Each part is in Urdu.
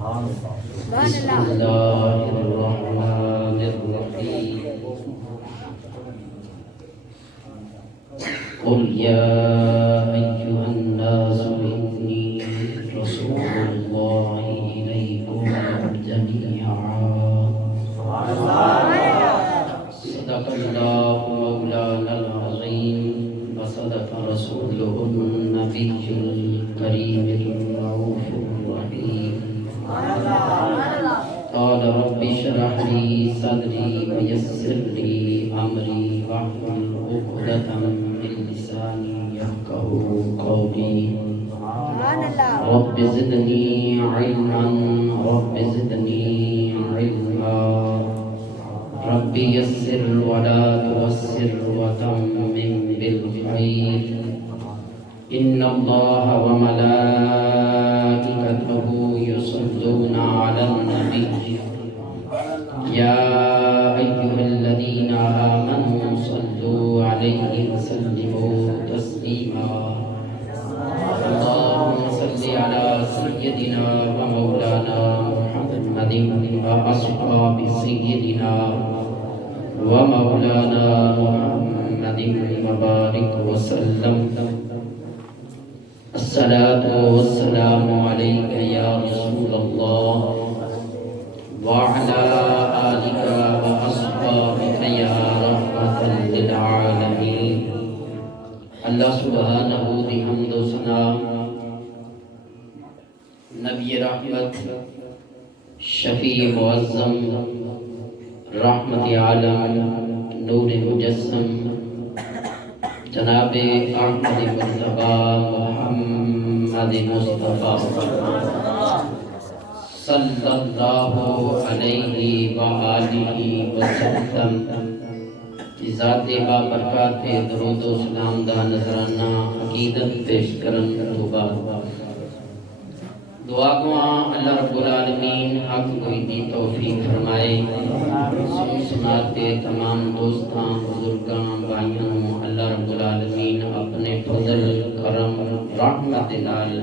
بسم اللہ الرحمن الرحیم قل یا ایھا الناس انی رسول اللہ الیکم جمیعا صدق اللہ مولانا العظیم وصدق رسولہ النبی الکریم الرؤوف الرحیم قال رب اشرح لي صدري ويسر لي امري واحلل عقدة من لساني يفقهوا قولي رب زدني علما رب زدني علما رب يسر ولا تعسر وتمم بالخير ان الله وملائكته يصلون على النبي يا أيها الذين آمنوا صلوا عليه وسلموا تسليما اللهم صل على سيدنا ومولانا محمد وأصحاب سيدنا ومولانا محمد وبارك وسلم الصلاة والسلام عليك يا رسول الله وعلى آلك وأصحابك يا رحمة للعالمين اللہ سبحانہ دی حمد و ثنا نبی رحمت شفیع معظم رحمت عالم نور مجسم جناب احمد مصطفیٰ محمد مصطفیٰ صلی اللہ علیہ وآلہ وسلم ذات بابرکات درود و سلام دا نظرانہ عقیدت پیش کرن تو بعد دعا گواں اللہ رب العالمین حق کوئی دی توفیق فرمائے سن سناتے تمام دوستاں بزرگاں بھائیوں اللہ رب العالمین اپنے فضل کرم رحمت نال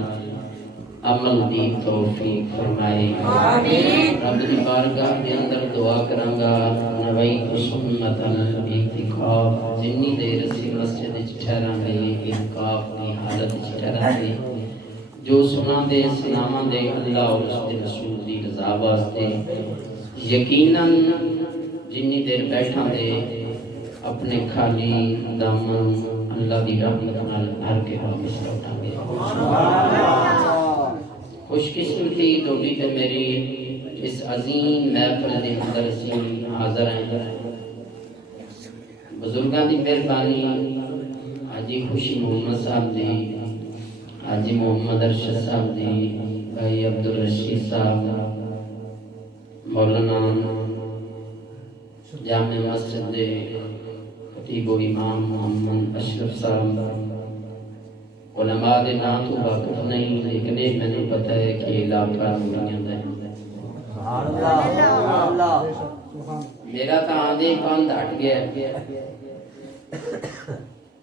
عمل دی توفیق فرمائے آمین رب دی بارگاہ دے اندر دعا کرانگا نویت سنت الاعتکاف جنی دیر اسی مسجد وچ ٹھہران دے اعتکاف دی حالت وچ ٹھہران دے جو سنا دے سناواں دے اللہ اور اس دے رسول دی رضا واسطے یقیناً جنی دیر بیٹھاں دے اپنے خالی دامن اللہ دی رحمت نال بھر کے واپس لوٹاں گے خوش قسمتی دوڑی تے میری اس عظیم محفل دے اندر اسی حاضر ہیں بزرگاں دی مہربانی حاجی خوشی محمد صاحب دی حاجی محمد ارشد صاحب دی بھائی عبدالرشید صاحب مولانا جامع مسجد دے خطیب و امام محمد اشرف صاحب علماء دے نام تو واقف نہیں لیکن میں نے پتہ ہے کہ علاقہ نوریاں دا ہے میرا تا آندے کان ہٹ گیا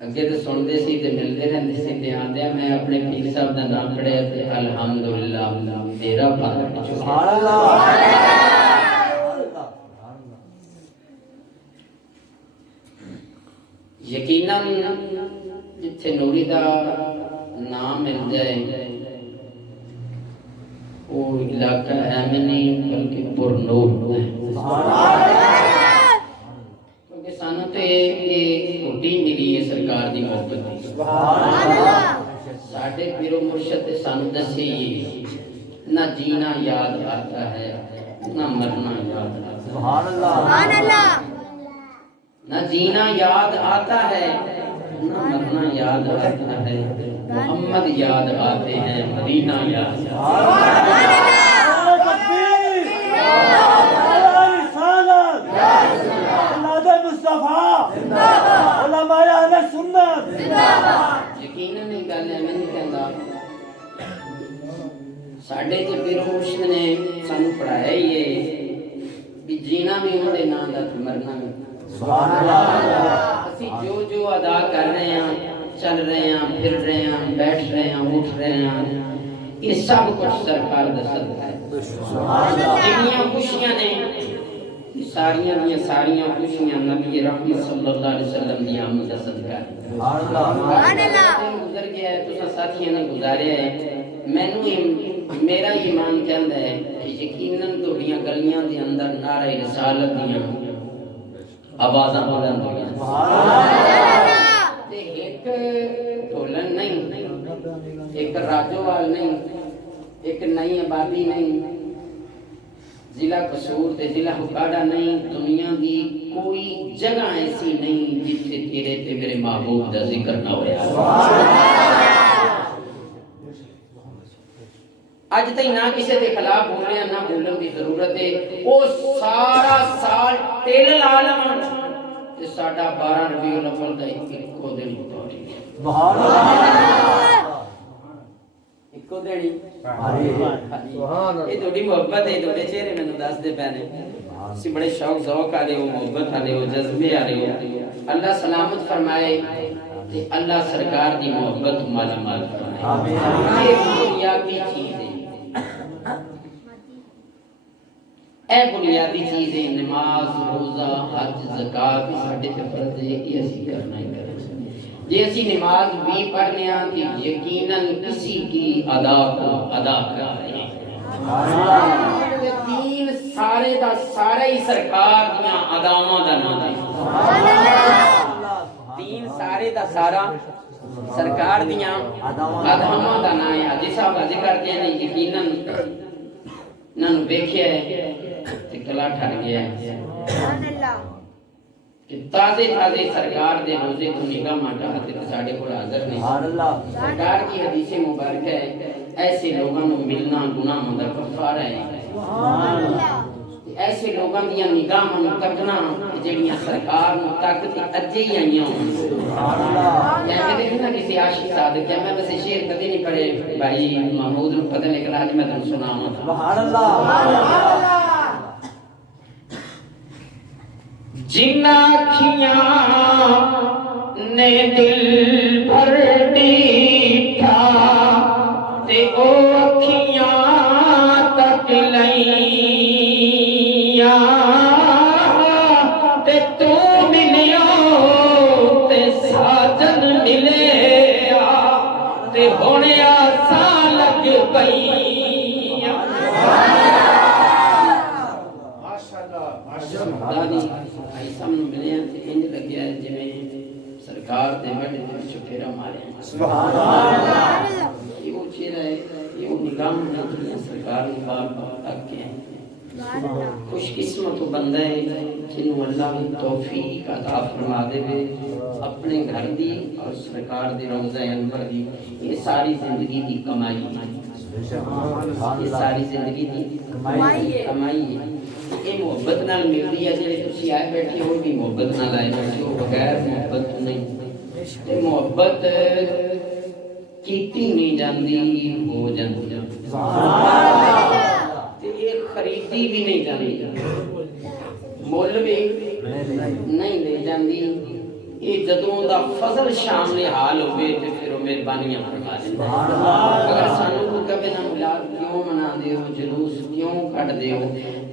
اگے تو سن دے سی تے ملدے رہندے سی تے آندے میں اپنے پیر صاحب دا نام پڑھیا تے الحمدللہ میرا بات سبحان اللہ یقیناً جتھے نوری دا نام مل جائے وہ علاقہ ایمن نہیں بلکہ پر نور ہوتا ہے کیونکہ سانوں تے یہ روٹی ملی ہے سرکار دی محبت دی ساڑھے پیر و مرشد سانوں دسی نہ جینا یاد آتا ہے نہ مرنا یاد آتا ہے نہ جینا یاد آتا ہے نہ مرنا یاد آتا ہے محمد یاد آتے ہیں مدینہ یاد یقیناً ایک گل ہے میں نہیں کہندا ساڈے تے پیر مرشد نے سانوں پڑھایا ہی ہے کہ جینا بھی انہاں دے نام دا تے مرنا بھی سبحان اللہ اسی جو ادا کر رہے ہیں چل رہے ہیں پھر رہے ہیں بیٹھ رہے ہیں اٹھ رہے ہیں یہ سب کچھ سرکار دا صدقہ ہے جنیاں خوشیاں نے ساریاں خوشیاں نبی رحمت صلی اللہ علیہ وسلم دی آمد دا صدقہ ہے سبحان اللہ گزر گیا ہے تو ساتھیاں نے گزاریا ہے میرا ایمان کہندا ہے کہ یقیناً تہاڈیاں گلیاں دے اندر نعرہ رسالت دیاں آوازاں بلند ہوئیاں سبحان اللہ تے ایک ڈھولن نہیں ایک راجوال نہیں ایک نئی آبادی نہیں ضلع قصور تے ضلع ہکاڑا نہیں دنیا دی کوئی جگہ ایسی نہیں جتھے تیرے تے میرے محبوب دا ذکر نہ ہویا اج تک نہ کسی دے خلاف بول رہے ہیں نہ بولن دی ضرورت ہے او سارا سال تیل العالم تے ساڈا 12 ربیع الاول دا ایکو دن سبحان اللہ ایکو دن سبحان اللہ یہ تھوڑی محبت ہے تھوڑے چہرے مینوں دس دے پینے اسی بڑے شوق ذوق والے ہو محبت والے ہو جذبے والے ہو اللہ سلامت فرمائے تے اللہ سرکار دی محبت مالا مال فرمائے آمین یہ بنیادی چیز ہے اے بنیادی چیز ہے نماز روزہ حج زکات ساڈے تے فرض ہے کہ اسی کرنا ہی کرنا جے اسی نماز بھی پڑھنے ہیں تو یقیناً کسی کی ادا کو ادا کر رہے ہیں دین سارے دا سارے ہی سرکار دیاں اداواں دا نام ہے دین سارے دا سارا سرکار دیاں اداواں دا نام ہے حاجی صاحب حج کرتے ہیں یقیناً نن ویکھیا ہے تے گلا ٹھر گیا ہے سبحان اللہ کہ تازے سرکار دے روزے کو نگاہ مٹا تے ساڈے کول حاضر نہیں سبحان اللہ سرکار کی حدیث مبارک ہے ایسے لوگوں کو ملنا گناہاں دا کفارہ ہے سبحان اللہ ایسے لوگوں دیاں نگاہاں نوں تکنا جڑیاں سرکار نوں تک تے اجے ہی آئیاں ہون سبحان اللہ میں دیکھنا نا کسی عاشق صادق کیا میں ویسے شعر کبھی نہیں پڑھے بھائی محمود نوں پتہ نہیں کلا میں تانوں سناواں سبحان اللہ جن اکھیاں نے دل بھر دیٹھا تے او اکھیاں تک لئیاں تے تو ملیو تے ساجن ملیا تے ہن آساں لگ پئیاں ماشاءاللہ سامنے ملے ہیں تے انج لگیا ہے جویں سرکار دے بڑے وچ پھیرا مارے سبحان اللہ یہ وہ چہرہ ہے یہ وہ نگاہ ہے سرکار نے بار بار تک کے خوش قسمت وہ بندہ ہے جنہوں اللہ توفیق عطا فرما دے اپنے گھر دی اور سرکار دی روضہ انور دی یہ ساری زندگی دی کمائی یہ ساری زندگی دی کمائی ہے یہ محبت نال ملتی ہے جڑے تسی آئے بیٹھے ہو بھی محبت نال آئے بیٹھے ہو بغیر محبت نہیں تے محبت کیتی نہیں جاندی ہو جاندی تے یہ خریدی بھی نہیں جاندی مول بھی نہیں لے جاندی یہ جدوں دا فضل شامل حال ہوئے تے پھر وہ مہربانیاں فرما دیندا ہے اگر سانوں کو کبھی نہ ملاد کیوں منا دیو جلوس کیوں کٹ دیو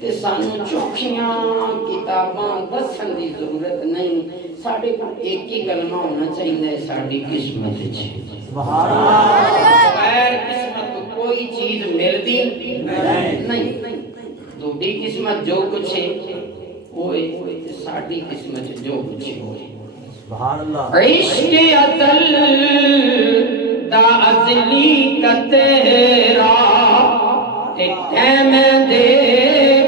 تے سانوں چوکھیاں کتاباں دسن دی ضرورت نہیں ساڈے کول ایک ہی کلمہ ہونا چاہیے ساڈی قسمت وچ سبحان اللہ غیر قسمت کوئی چیز ملدی نہیں دوڑی قسمت جو کچھ ہے ہوئے ساڈی قسمت جو کچھ ہوئے سبحان اللہ عشق ازل دا ازلی کا تیرا تے ٹیم دے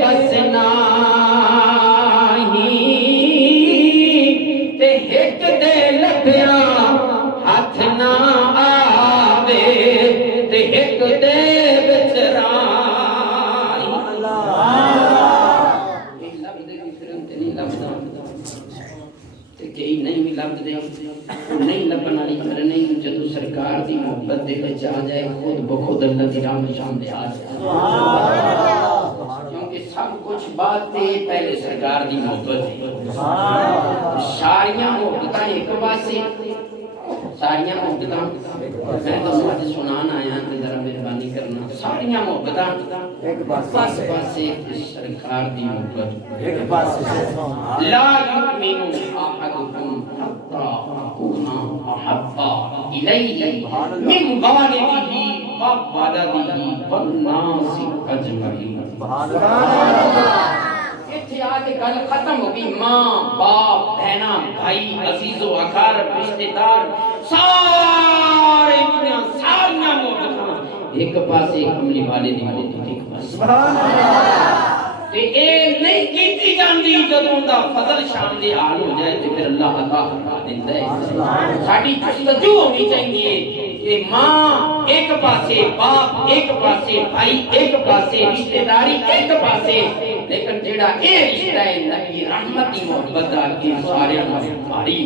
بس ناہی تے ایک دے لبیاں ہاتھ نہ آوے تے ایک دے بچرائی یہ لفظ دے فرم تے نہیں لفظ کہ نہیں بھی لفظ دے نہیں لبن والی گھر نہیں جدو سرکار دی محبت دے وچ آ جائے خود بخود اللہ دی راہ شان دے آ جائے کیونکہ سب کچھ بات تے پہلے سرکار دی محبت ہے ساریاں محبتاں ایک پاسے ساریاں محبتاں میں تو سنان آیا تے ذرا مہربانی کرنا ساریاں محبتاں ایک پاسے پاسے سرکار دی محبت ایک پاسے لا یؤمن احدکم حتی اکون احب الیہ من والدہ وولدہ والناس اجمعین. سبحان اللہ. اتنے آ کے گل ختم ہو گئی. ماں باپ بہنا بھائی عزیز و اقارب رشتے دار سارے دنیا ساریاں محبتاں ایک پاسے کملی والے دی ایک پاسے. سبحان اللہ. تے اے نہیں کیتی جاندی جدوں دا فضل شان دے حال ہو جائے تے پھر اللہ عطا فرما دیندا ہے. ساڈی توجہ ہونی چاہیے کہ ماں ایک پاسے باپ ایک پاسے بھائی ایک پاسے رشتہ داری ایک پاسے لیکن جیڑا اے رشتہ ہے نبی رحمت دی محبت دا کہ سارے ہماری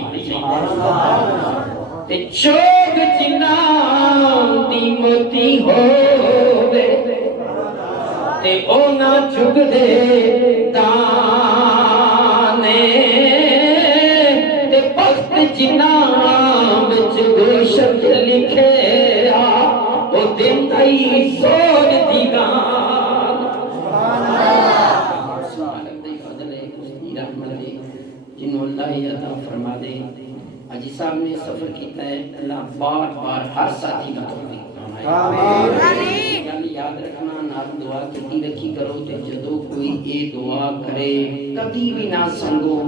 تے چوک جنا دی موتی ہووے تے او نہ جھک دے تانے تے بخت جنا وچ بے شک لکھے آ او دن آئی سوج دی گان. سبحان اللہ دی فضل ہے اس دی رحمت ہے جنہوں اللہ عطا فرما دے. حاجی صاحب نے سفر کیتا ہے اللہ بار بار ہر ساتھی کا توفیق فرمائے. آمین. گل یاد رکھنا نال دعا کی رکھی کرو تے جدو کوئی اے دعا کرے کبھی بھی نہ سنگو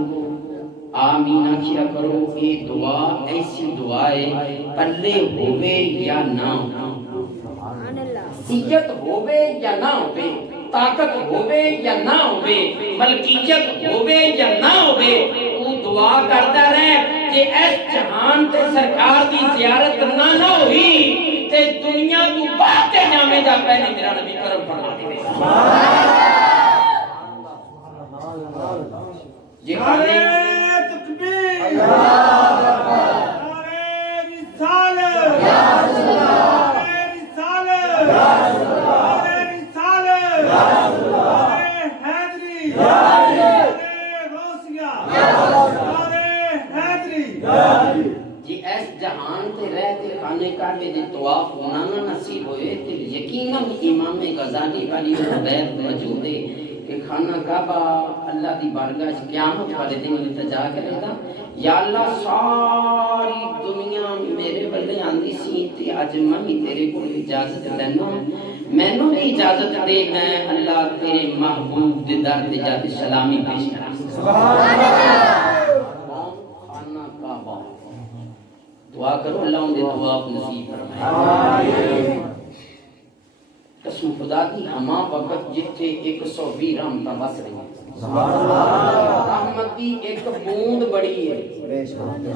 آمین آکھیا کرو. اے دعا ایسی دعا ہے پلے ہوئے یا نہ سیت ہوئے یا نہ ہوئے طاقت ہوئے یا نہ ہوئے ملکیت ہوئے یا نہ ہوئے تو دعا کرتا رہے کہ اس جہان تے سرکار دی زیارت نہ ہوئی تے دنیا تو باتے جامے جا پہلے میرا نبی کرم فرما دے. نعرہ تکبیر، نعرہ رسالت، نعرہ رسالت، نعرہ رسالت، نعرہ حیدری، نعرہ غوثیہ، نعرہ حیدری. جی اس جہان تے رہتے خانے کعبے دے طواف ہونا نہ نصیب ہوئے تے یقیناً امام غزالی والی حدیث موجود ہے کہ خانہ کعبہ اللہ دی بارگاہ وچ قیامت والے دن التجا کرے گا یا اللہ ساری دنیا میرے بلے آندی سی تے اج میں تیرے کول اجازت لینا مینوں بھی اجازت دے میں اللہ تیرے محبوب دے در تے جا کے سلامی پیش کراں. سبحان اللہ. خانہ کعبہ دعا کرو اللہ ان دے دعا نصیب فرمائے. آمین. قسم خدا دی ہما وقت جتھے 120 رحمتاں بس رہی ہیں. سبحان اللہ. رحمت دی ایک بوند بڑی ہے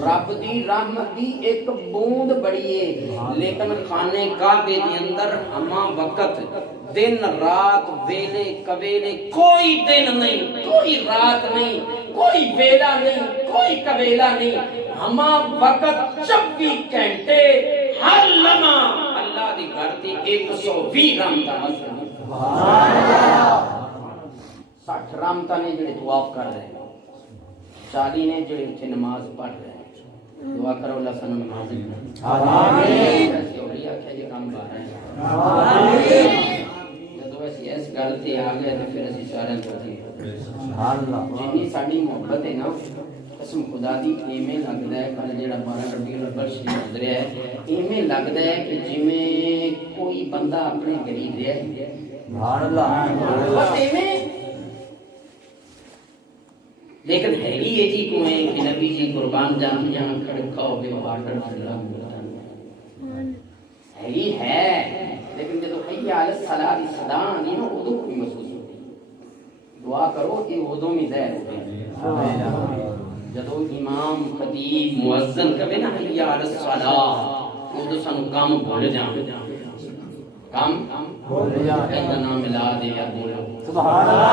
رب دی رحمت دی ایک بوند بڑی ہے لیکن خانے کعبے دے اندر ہما وقت دن رات ویلے کویلے کوئی دن نہیں کوئی رات نہیں کوئی ویلا نہیں کوئی کویلا نہیں ہما وقت 24 گھنٹے ہر لمحہ اللہ دی گھر تے 120 رحمتاں بس رہی ہیں. سبحان اللہ. 60 رحمتاں نے جڑے طواف کر رہے ہیں 40 نے جڑے اتنے نماز پڑھ رہے ہیں. دعا کرو اللہ سانو نماز دے. آمین. اولیاء کہ یہ کام کر رہے ہیں. آمین. جدوں اسی اس گل تے آ گئے تے پھر اسی سارے تو سبحان اللہ جتنی ساڈی محبت ہے نا قسم خدا دی ایویں لگدا ہے کل جڑا 12 ربیع الاول شریف گزریا ہے ایویں لگدا ہے کہ جویں کوئی بندہ اپنے غریب ہے. سبحان اللہ. بس ایویں لیکن ہے ہی یہ جی کو ہے کہ نبی جی قربان جان جہاں کھڑکا ہو بے واٹر اللہ ہے ہی ہے لیکن جب حی علی الصلاۃ کی صدا آنی نا ادو کوئی محسوس ہوتی. دعا کرو کہ ادو میں زہر ہو گئے جب امام خطیب مؤذن کہے نا حی علی الصلاۃ ادو سانو کام بھول جان کام بھول جان کہندا نام ملا دے یا بولو سبحان اللہ.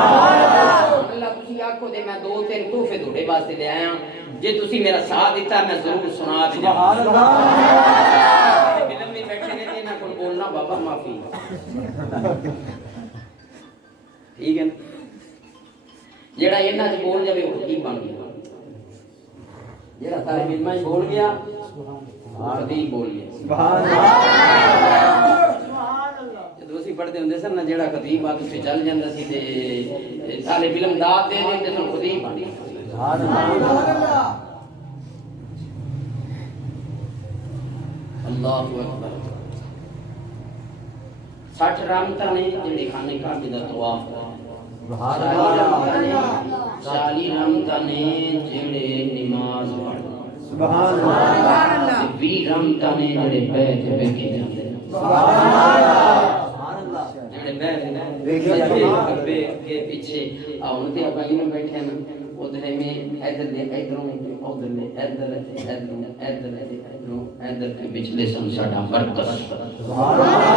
اللہ تسی آکھو دے میں 2-3 تحفے تھوڑے واسطے لے آیا جے تسی میرا ساتھ دیتا میں ضرور سنا دے. سبحان اللہ. فلم میں بیٹھے رہتے ہیں نہ کوئی بولنا بابا معافی ٹھیک ہے نا جڑا انہاں وچ بول جاوے وہ کی بن گیا جڑا طالب علم وچ بول گیا خود ہی بول گیا. سبحان اللہ. جدوں اسی پڑھتے ہوندے سن نا جڑا خطیب آ کے چل جاندا سی تے طالب علم داد دے دے تے خطیب بن سبحان اللہ اللہ اکبر 60 رحمتاں نے جڑے خانے کعبے دا طواف سبحان اللہ 40 رحمتاں نے جڑے نماز پڑھ سبحان اللہ 20 رحمتاں نے جڑے بیت ویکھے جاندے سبحان اللہ جڑے بیت ویکھے جاندے کعبے کے پیچھے اون تے اپا ایویں بیٹھے نا ادھر میں ادھر دے ادھروں ادھر نے ادھر ادھروں ادھر ادھروں ادھر کے پچھلے سن ساڈا مرکز سبحان اللہ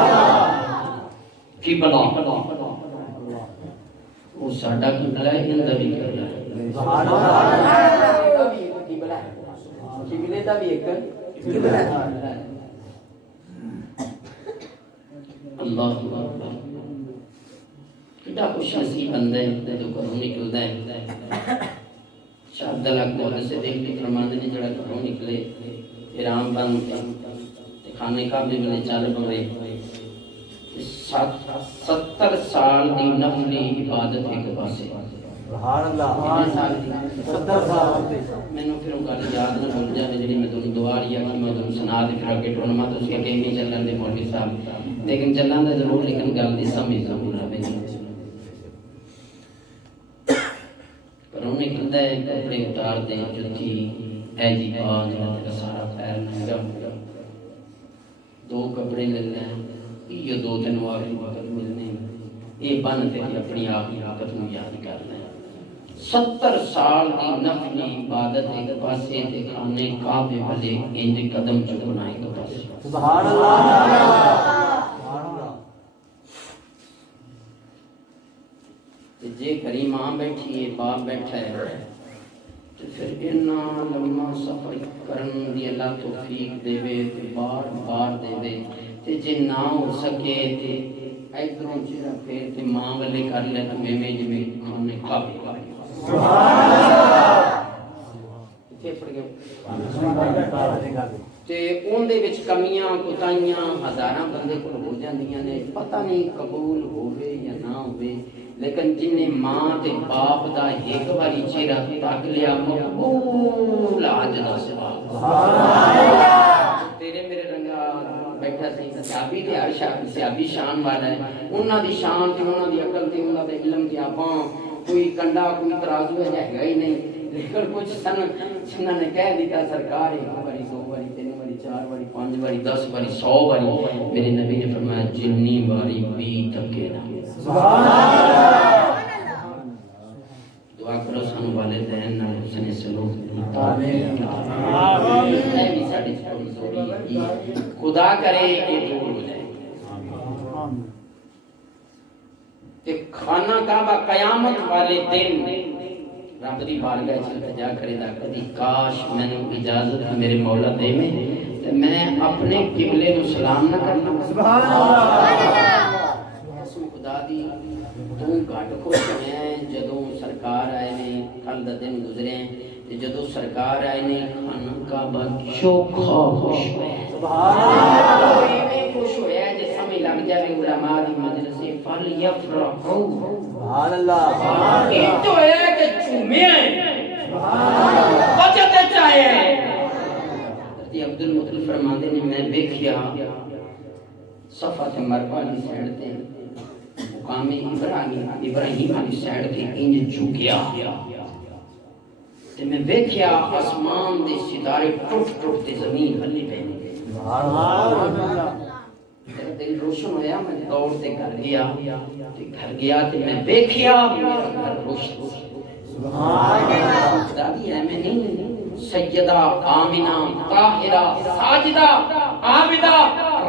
قبلہ وہ ساڈا قبلہ ہے اندر بھی قبلہ ہے سبحان اللہ قبلہ ہے قبلے دا بھی ایک قبلہ ہے اللہ اکبر کتنا خوش نصیب بندہ ہے جو گھروں نکلتا ہے شاہ عبداللہ کو سے دیکھ کے فرماندے نے جڑا گھروں نکلے احرام بند خانے کعبے میں چل پڑے 70 سال دی نفلی عبادت ایک پاسے سبحان اللہ 70 سال میں نے پھر گل یاد نہ بھول جائے جڑی میں تانوں دعا رہی ہے کہ میں تانوں سنا دے پھر اگے ٹورنا تسی کہ نہیں چلن دے مولوی صاحب لیکن چلن دا ضرور لیکن گل دی سمجھ ضرور آوے پر انہیں کہتا ہے کپڑے اتار دیں جتی اے جی بات تیرا سارا پیر ننگا ہوگا 2 کپڑے لے لیں یہ 2-3 آخری وقت ملنے یہ بن تے اپنی آخری وقت میں یاد کر لیں 70 سال کی نفلی عبادت ایک پاسے تے خانے کعبے والے انج قدم چکنا ایک پاسے سبحان اللہ جے گھری ماں بیٹھی ہے باپ بیٹھا ہے تو پھر اتنا لمبا سفر کرن دی اللہ توفیق دے وے بار بار دے وے تے جے نہ ہو سکے تے ادھروں چہرہ پھیر تے ماں والے کر لے تے میں جویں کھانے کعبے سبحان اللہ تے پڑھ گئے تے اون دے وچ کمیاں کوتاہیاں ہزاراں بندے کول ہو جاندیاں نے پتہ نہیں قبول ہوے یا نہ ہوے لیکن جن نے ماں تے باپ دا ایک باری چہرہ تک لیا مقبول آج دا سوال تیرے میرے رنگا بیٹھا سی صحابی تے ہر صحابی شان والا ہے انہاں دی شان تے انہاں دی عقل تے انہاں دے علم تے آپاں کوئی کنڈا کوئی ترازو ہے ہی نہیں لیکن کچھ سن جنہاں نے کہہ دیا سرکار ایک باری 2 باری 3 باری 4 باری 5 باری 10 باری 100 باری میرے نبی نے فرمایا جنی باری بھی تکے نہ سبحان اللہ دعا کرو سانو والدین نال حسن سلوک آمین اے بھی ساڈی کمزوری خدا کرے کہ دور ہو جائے کہ خانہ کعبہ قیامت والے دن رب دی بارگاہ وچ التجا کرے دا کدی کاش مینوں اجازت میرے مولا دے تے میں اپنے قبلے نو سلام نہ کرنا سبحان اللہ خدا دی تو گھٹ خوش ہوئے جدوں سرکار آئے نے کل دا دن گزرے تے جدوں سرکار آئے نے خانہ کعبہ چوکھا خوش ہوئے سبحان اللہ خوش ہوئے جے سمجھ لگ جائے علماء دی مجلس فل یفرحوا سبحان اللہ یہ تو ہے کہ چومے ہیں بچتے چاہے حضرت عبد المطلب فرماندے نے میں دیکھیا صفا تے مروا دی سائیڈ تے مقام ابراہیم علی سائیڈ تے انج جھکیا تے میں دیکھیا آسمان دے ستارے ٹوٹ ٹوٹ تے زمین ہلی پئی سبحان اللہ میرا دل روشن ہویا میں دوڑ تے گھر گیا تے میں دیکھیا میرا گھر روشن سبحان اللہ دادی ہے میں نہیں سیدہ آمنہ طاہرہ ساجدہ عابدہ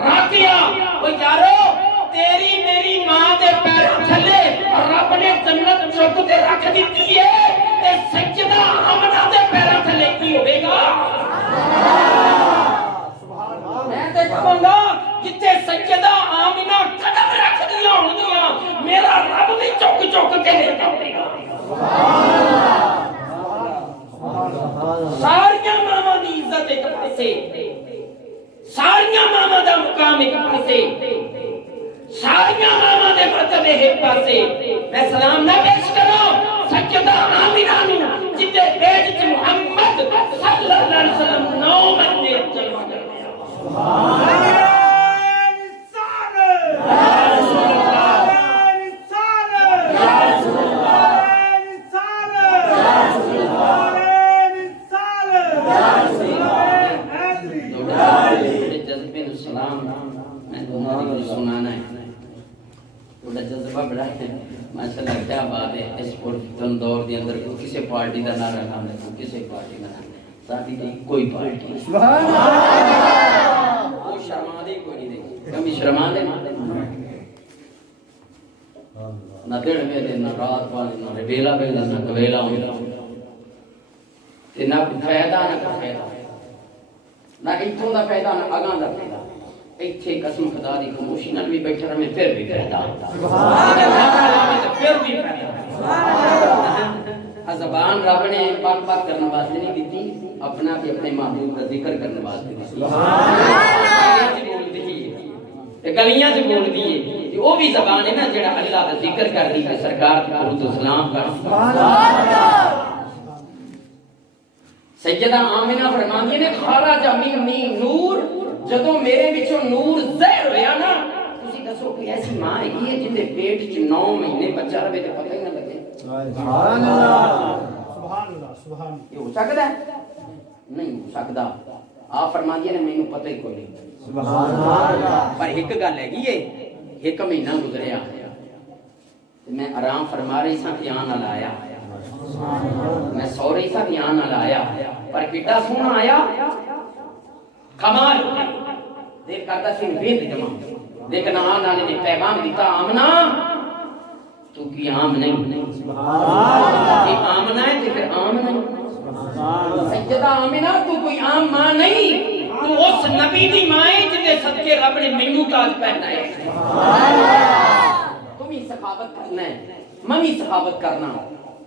راکیہ وہ یارو تیری میری ماں دے پیروں تھلے رب نے جنت چک تے رکھ دیتی ہے تے سیدہ آمنہ دے پیروں تھلے کی ہوئے گا میں تے کہوں گا جتے سیدہ آمنہ قدم رکھ دیا ہونگیاں میرا رب بھی چک چک کے لیتا ہوئے گا ساریاں ماما دی عزت ایک پاسے ساریاں ماما دا مقام ایک پاسے ساریاں ماما دے مرتبے ایک پاسے میں سلام نہ پیش کروں سجدہ آمینہ نو جدے پیج چ محمد صلی اللہ علیہ وسلم 9 بندے جلوہ کرنے سنانا ہے بڑا جذبہ بڑا ہے ماشاءاللہ کیا بات ہے اس پرتن دور دے اندر کسی پارٹی دا نعرہ نہ لے کسی پارٹی دا نہ ساتھی دی کوئی پارٹی سبحان اللہ وہ شرما دے کوئی نہیں دے کمی شرما دے نہ دن ویلے نہ رات والے نہ بیلا بیلا نہ کویلا تے نہ فائدہ نہ فائدہ نہ ایتھوں دا فائدہ نہ اگاں دا فائدہ ایتھے قسم خدا دی خاموشی نال بھی بیٹھا رہے پھر بھی فائدہ سبحان اللہ پھر بھی فائدہ زبان رب نے پاک پاک کرنے واسطے نہیں دیتی اپنا بھی اپنے محبوب کا ذکر کرنے واسطے دی سبحان اللہ گلیاں چ بول دیے وہ بھی زبان ہے نا جڑا اللہ کا ذکر کر دی تے سرکار کی درود و سلام کر سبحان اللہ سیدہ آمنہ فرماندی نے خارج منی نور جدوں میرے وچوں نور ظاہر ہویا نا تسی دسو کہ ایسی ماں ہے جن دے پیٹ وچ 9 مہینے بچہ رہے تے پتہ ہی نہ لگے سبحان اللہ سبحان اللہ سبحان یہ ہو سکدا ہے نہیں ہو سکدا آپ فرماندی نے مینوں پتہ ہی کوئی نہیں سبحان اللہ پر ایک گل ہے یہ ایک مہینہ گزریا تے میں آرام فرما رہی سا کہ آن نال آیا میں سو رہی سا کہ آن نال آیا پر کڈا سونا آیا کمال دیکھ کرتا سی وید جمع لیکن آن آنے نے پیغام دیتا آمنہ تو کی آم نہیں کہ آمنہ ہے تو پھر آم نہیں سجدہ آمنہ تو کوئی آم ماں نہیں تو اس نبی دی مائیں جنہیں صدقے رب نے مینو تاج پہنا ہے تم ہی سخاوت کرنا ہے من ہی سخاوت کرنا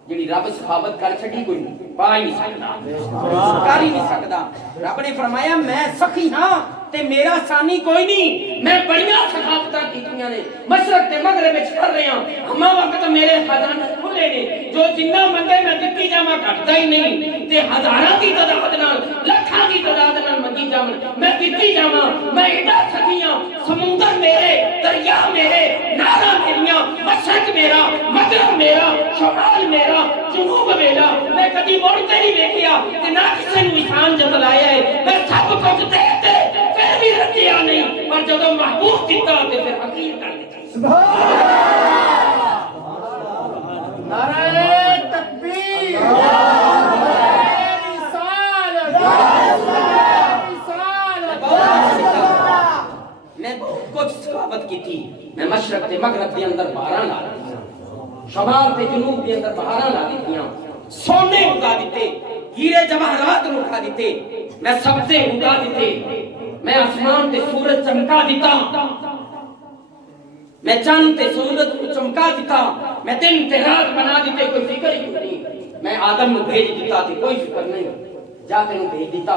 جڑی رب سخاوت کر چھٹی کوئی پا ہی نہیں سکتا کر ہی نہیں سکتا رب نے فرمایا میں سخی ہاں تے میرا ثانی کوئی نہیں میں بڑیاں سخاوتاں کیتیاں نے مشرق تے مغرب وچ کر رہے ہاں ہما وقت میرے خزانے کھلے نے جو جنہ منگے میں دتی جاواں گھٹدا ہی نہیں تے ہزاراں دی تعداد نال لاکھاں دی تعداد نال منگی جاواں میں دتی جاواں میں ایڈا سخی ہاں سمندر میرے دریا میرے نہراں میریاں مشرق میرا مغرب میرا شمال میرا جنوب میرا میں کبھی مڑ کے نہیں دیکھیا تے نہ کسے نوں احسان جتلایا ہے میں سب کچھ دے تے پھر بھی رکھیا نہیں پر جدوں محبوب دیتا تے پھر حقیر کر دیتا سبحان اللہ نعرہ تکبیر میں بہت کچھ ثقافت کی تھی میں مشرق تے مغرب کے اندر بہاراں لا دیتی شمال تے جنوب کے اندر بہاراں لا دیتی سونے اگا دیتے ہیرے جواہرات اٹھا دیتے میں سبزے اگا دیتے میں آسمان تے سورج چمکا دیتا میں چاند تے سورج کو چمکا دیتا میں دن تے رات بنا دیتے کوئی فکر ہی نہیں میں آدم کو بھیج دیتا تھی کوئی فکر نہیں جاتے نو بھیج دیتا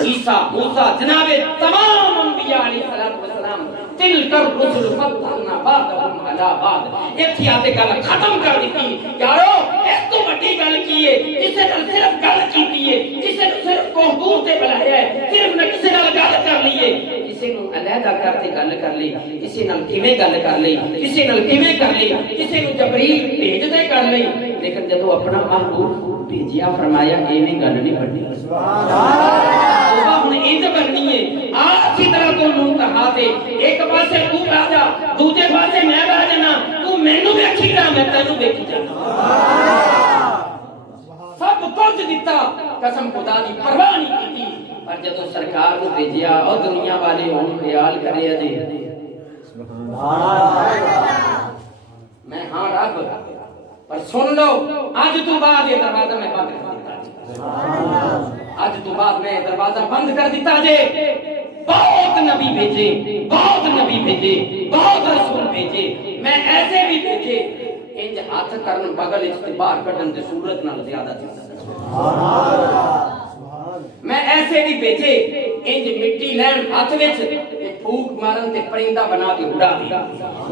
عیسیٰ موسیٰ جناب تمام انبیاء علیہ السلام تل کر رسل فضلنا بعضهم علی بعض ایک ہی آتے گل ختم کر دیتی یارو اس تو بڑی گل کی ہے کسے نال صرف گل کیتی ہے کسے نو صرف کوہبور تے بلایا ہے صرف نہ کسے نال گل کر لی ہے کسے نو علیحدہ کرتے گل کر لی کسے نال کیویں گل کر لی کسے نال کیویں کر لی کسے نو جبریل بھیج دے کر لی لیکن جدوں اپنا محبوب بھیجیا فرمایا ایویں گل نہیں بننی سبحان اللہ ہن انج بننی ہے آسی طرح تو منتہا تے ایک پاسے تو راجا دوسرے پاسے میں راجا تو مینوں ویکھی جا میں تینوں ویکھی جا سب کچھ دیتا قسم خدا دی پرواہ نہیں کیتی پر جدوں سرکار نو بھیجیا او دنیا والے ہن خیال کرے جی سبحان اللہ میں ہاں رب پر سن لو آج تو بعد یہ دروازہ میں بند کر دیتا آج تو بعد میں دروازہ بند کر دیتا جے بہت نبی بھیجے بہت نبی بھیجے بہت رسول بھیجے میں ایسے بھی بھیجے انج ہاتھ کرن بغل اجتبار کٹن تے صورت نال زیادہ تھی میں ایسے بھی بھیجے انج مٹی لین ہاتھ وچ پھوک مارن تے پرندہ بنا کے اڑا دے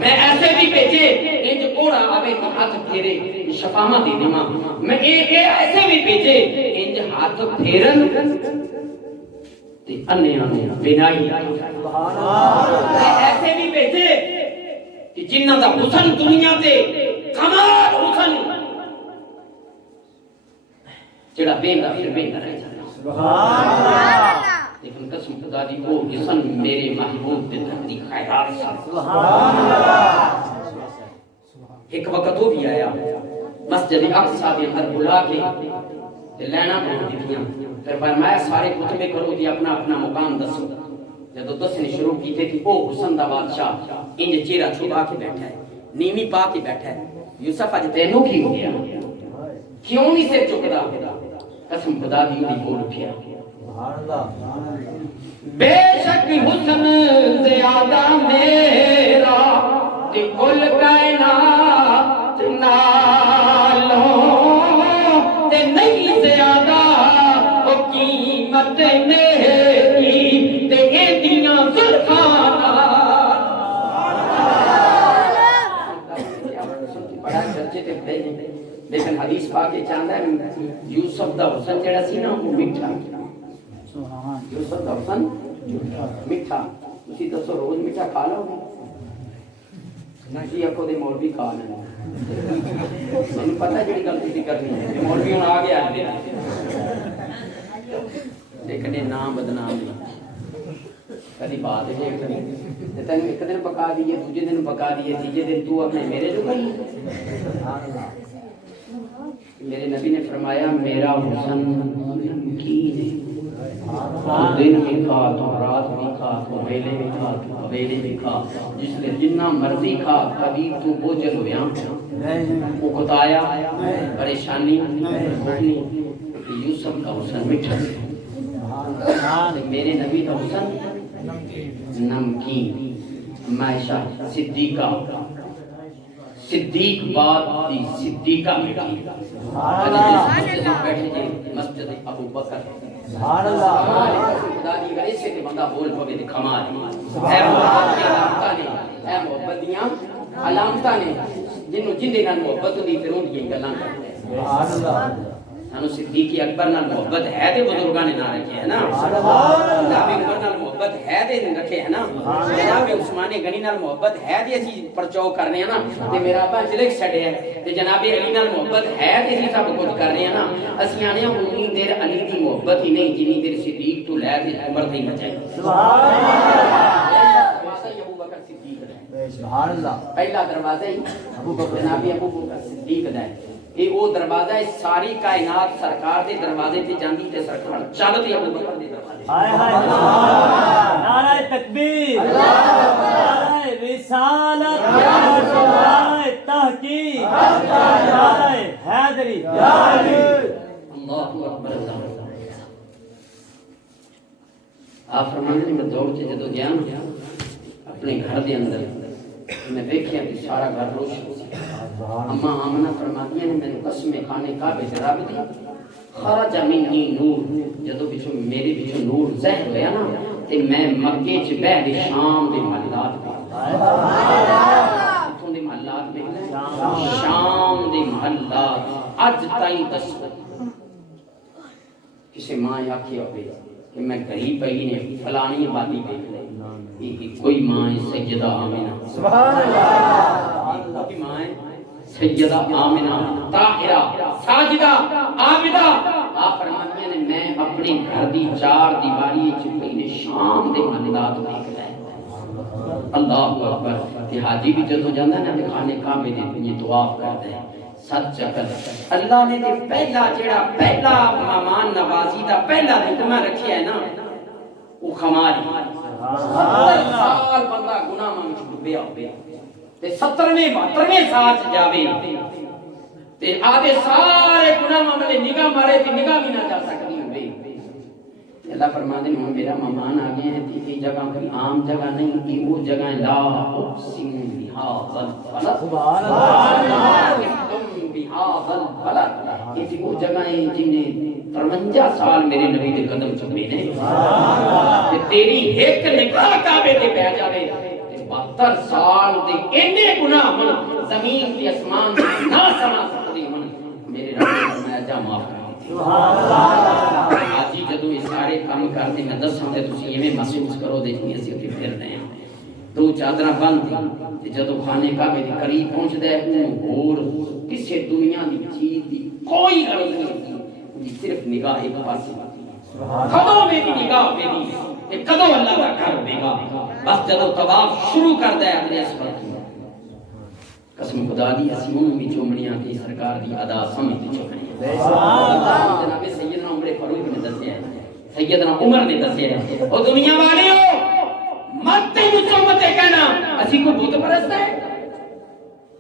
میں ایسے بھی بھیجے انج اوڑا آوے تو ہاتھ پھیرے شفاواں دے دیواں میں ایسے بھی بھیجے انج ہاتھ پھیرن تے انے بنائی ایسے بھی بھیجے کہ جنہ دا حسن دنیا تے کمال حسن جڑا بیندا پھر بیندا رہ جاتا سبحان اللہ لیکن قسم خدا دی وہ حسن میرے محبوب دے دی خیرات سے سبحان اللہ ایک وقت وہ بھی آیا مسجد اقصی کے اندر بلا کے تے لینا بول دتیاں پھر فرمایا سارے خطبے کرو دی اپنا اپنا مقام دسو جدو دسنے شروع کیتے کہ وہ حسن دا بادشاہ انج چہرہ چھپا کے بیٹھا ہے نیوی پا کے بیٹھا ہے یوسف اج تینوں کی ہو گیا کیوں نہیں سر چکدا قسم خدا دی دی بول اٹھیا بے شک حسن زیادہ میرا تے کل کائنات نالوں تے نہیں زیادہ او قیمت میری تے ایدیاں زلفاں بڑا چرچے تے پڑے لیکن حدیث پاک کے چاہتا ہے یوسف دا حسن جڑا سی نا وہ میٹھا یوسف دا حسن میٹھا اسی دسو روز میٹھا کھا لو نہ جی اکو دے مولوی کھا لینا میں پتہ جڑی گل تسی کرنی ہے مولوی ہن آ گیا لیکن یہ نام بدنام نہیں کدی بات ہے تے تینوں ایک دن پکا دیے دوسرے دن پکا دیے تیجے دن تو اپنے میرے جو کہیں میرے نبی نے فرمایا میرا حسن نمکین ہے دن بھی کھا تو رات بھی کھا تو ویلے بھی کھا تو حویلے بھی کھا جس نے جنہ مرضی کھا کبھی تو بوجھل ہویا وہ کتایا پریشانی بھوکنی یوسف کا حسن میٹھا میرے نبی کا حسن نمکین عائشہ صدیقہ صدیق بات دی صدیقہ بیٹھی مسجد ابو بکر سبحان اللہ خدا دی گھر سے تے بندہ بول پوے تے کھما دے اے محبت نے اے محبت دیاں علامتاں نے جنوں جندے نال محبت دی پھر اون دی گلاں کرتے سبحان اللہ سانو صدیق اکبر نال محبت ہے تے بزرگاں نے نہ رکھے ہے نا جناب عمر نال محبت ہے تے رکھے ہے نا جناب عثمان غنی نال محبت ہے تے اسی پرچو کرنے ہیں نا تے میرا ابا جلک چھڈیا تے جناب علی نال محبت ہے تے اسی سب کچھ کر رہے ہیں نا اسی آنے اتنی دیر علی دی محبت ہی نہیں جنی دیر صدیق تو لے تے عمر تھی بچائی سبحان اللہ ابو بکر صدیق ہے سبحان اللہ پہلا دروازہ ہی ابو بکر جناب ابو بکر صدیق ہے یہ وہ دروازہ ہے ساری کائنات سرکار دے دروازے تے جاندی تے سرکار چلدی ابو بکر دے دروازے ہائے ہائے نعرہ تکبیر نعرہ رسالت نعرہ تحقیق نعرہ حیدری اللہ اکبر آپ فرماتے میں دوڑ کے جدو گیا اپنے گھر دے اندر میں دیکھیا کہ سارا گھر روشن اما آمنہ فرماتی ہیں میں نے قسم کھانے کا بہتراب دی خرج منی نور جدو بچو میرے بچو نور ظاہر ہویا نا تے میں مکے چ بیٹھ کے شام دے محلات پہ اتوں دے محلات پہ شام دے محلات اج تائیں دس کسی ماں آکھی ہوئے کہ میں غریب پہی نے فلانی آبادی دیکھ لے یہ کوئی ماں سیدہ آمنہ سبحان اللہ کوئی ماں سیدہ آمنہ طاہرہ ساجدہ عابدہ آپ فرماتی ہیں میں اپنے گھر دی چار دیواری چپے شام دے محلات دیکھ لے اللہ اکبر کہ حاجی بھی جدو جاندہ نا کھانے کعبے دے یہ دعا کرتے ہیں سچ کر اللہ نے تے پہلا جڑا پہلا مہمان نوازی دا پہلا حکمہ رکھیا ہے نا وہ خماری سال بندہ گناہ میں ڈوبیا ہویا تے 70ویں 72ویں سال چ جاوے تے آدھے سارے گناہ میں نگاہ مارے تے نگاہ بھی نہ جا سکتی ہوئے اللہ فرماتے ہیں میرا مہمان آ گئے ہیں تیسری جگہ کوئی عام جگہ نہیں یہ وہ جگہ لا اقسم بہذا البلد سبحان اللہ بہذا البلد یہ وہ جگہ ہیں جنہیں 53 سال میرے نبی دے قدم چومے نے تے تیری ایک نگاہ کعبے تے پہ جاوے تے 72 سال دے اینے گناہ من زمین تے اسمان تے نہ سما سکدی من میرے رب نے فرمایا جا معاف کر سبحان اللہ آج جدوں یہ سارے کام کرتے میں دساں تے تسی ایویں محسوس کرو دے جی اسی تے پھر رہے ہیں دو چادراں بند تے جدوں خانے کعبے دے قریب پہنچدا ہے اور کسے دنیا دی چیز دی کوئی غرض نہیں صرف نگاہ ایک پاس کدوں میری نگاہ میری کہ کدوں اللہ کا گھر ہوے گا بس جدوں طواف شروع کردا ہے اپنے اسفل قسم خدا دی اسی انہوں بھی چومڑیاں کی سرکار دی ادا سمجھ چومڑیاں جناب سیدنا عمر فاروق نے دسیا ہے سیدنا عمر نے دسیا ہے او دنیا والے ہو مت چومتے کہنا اسی کو بت پرست ہے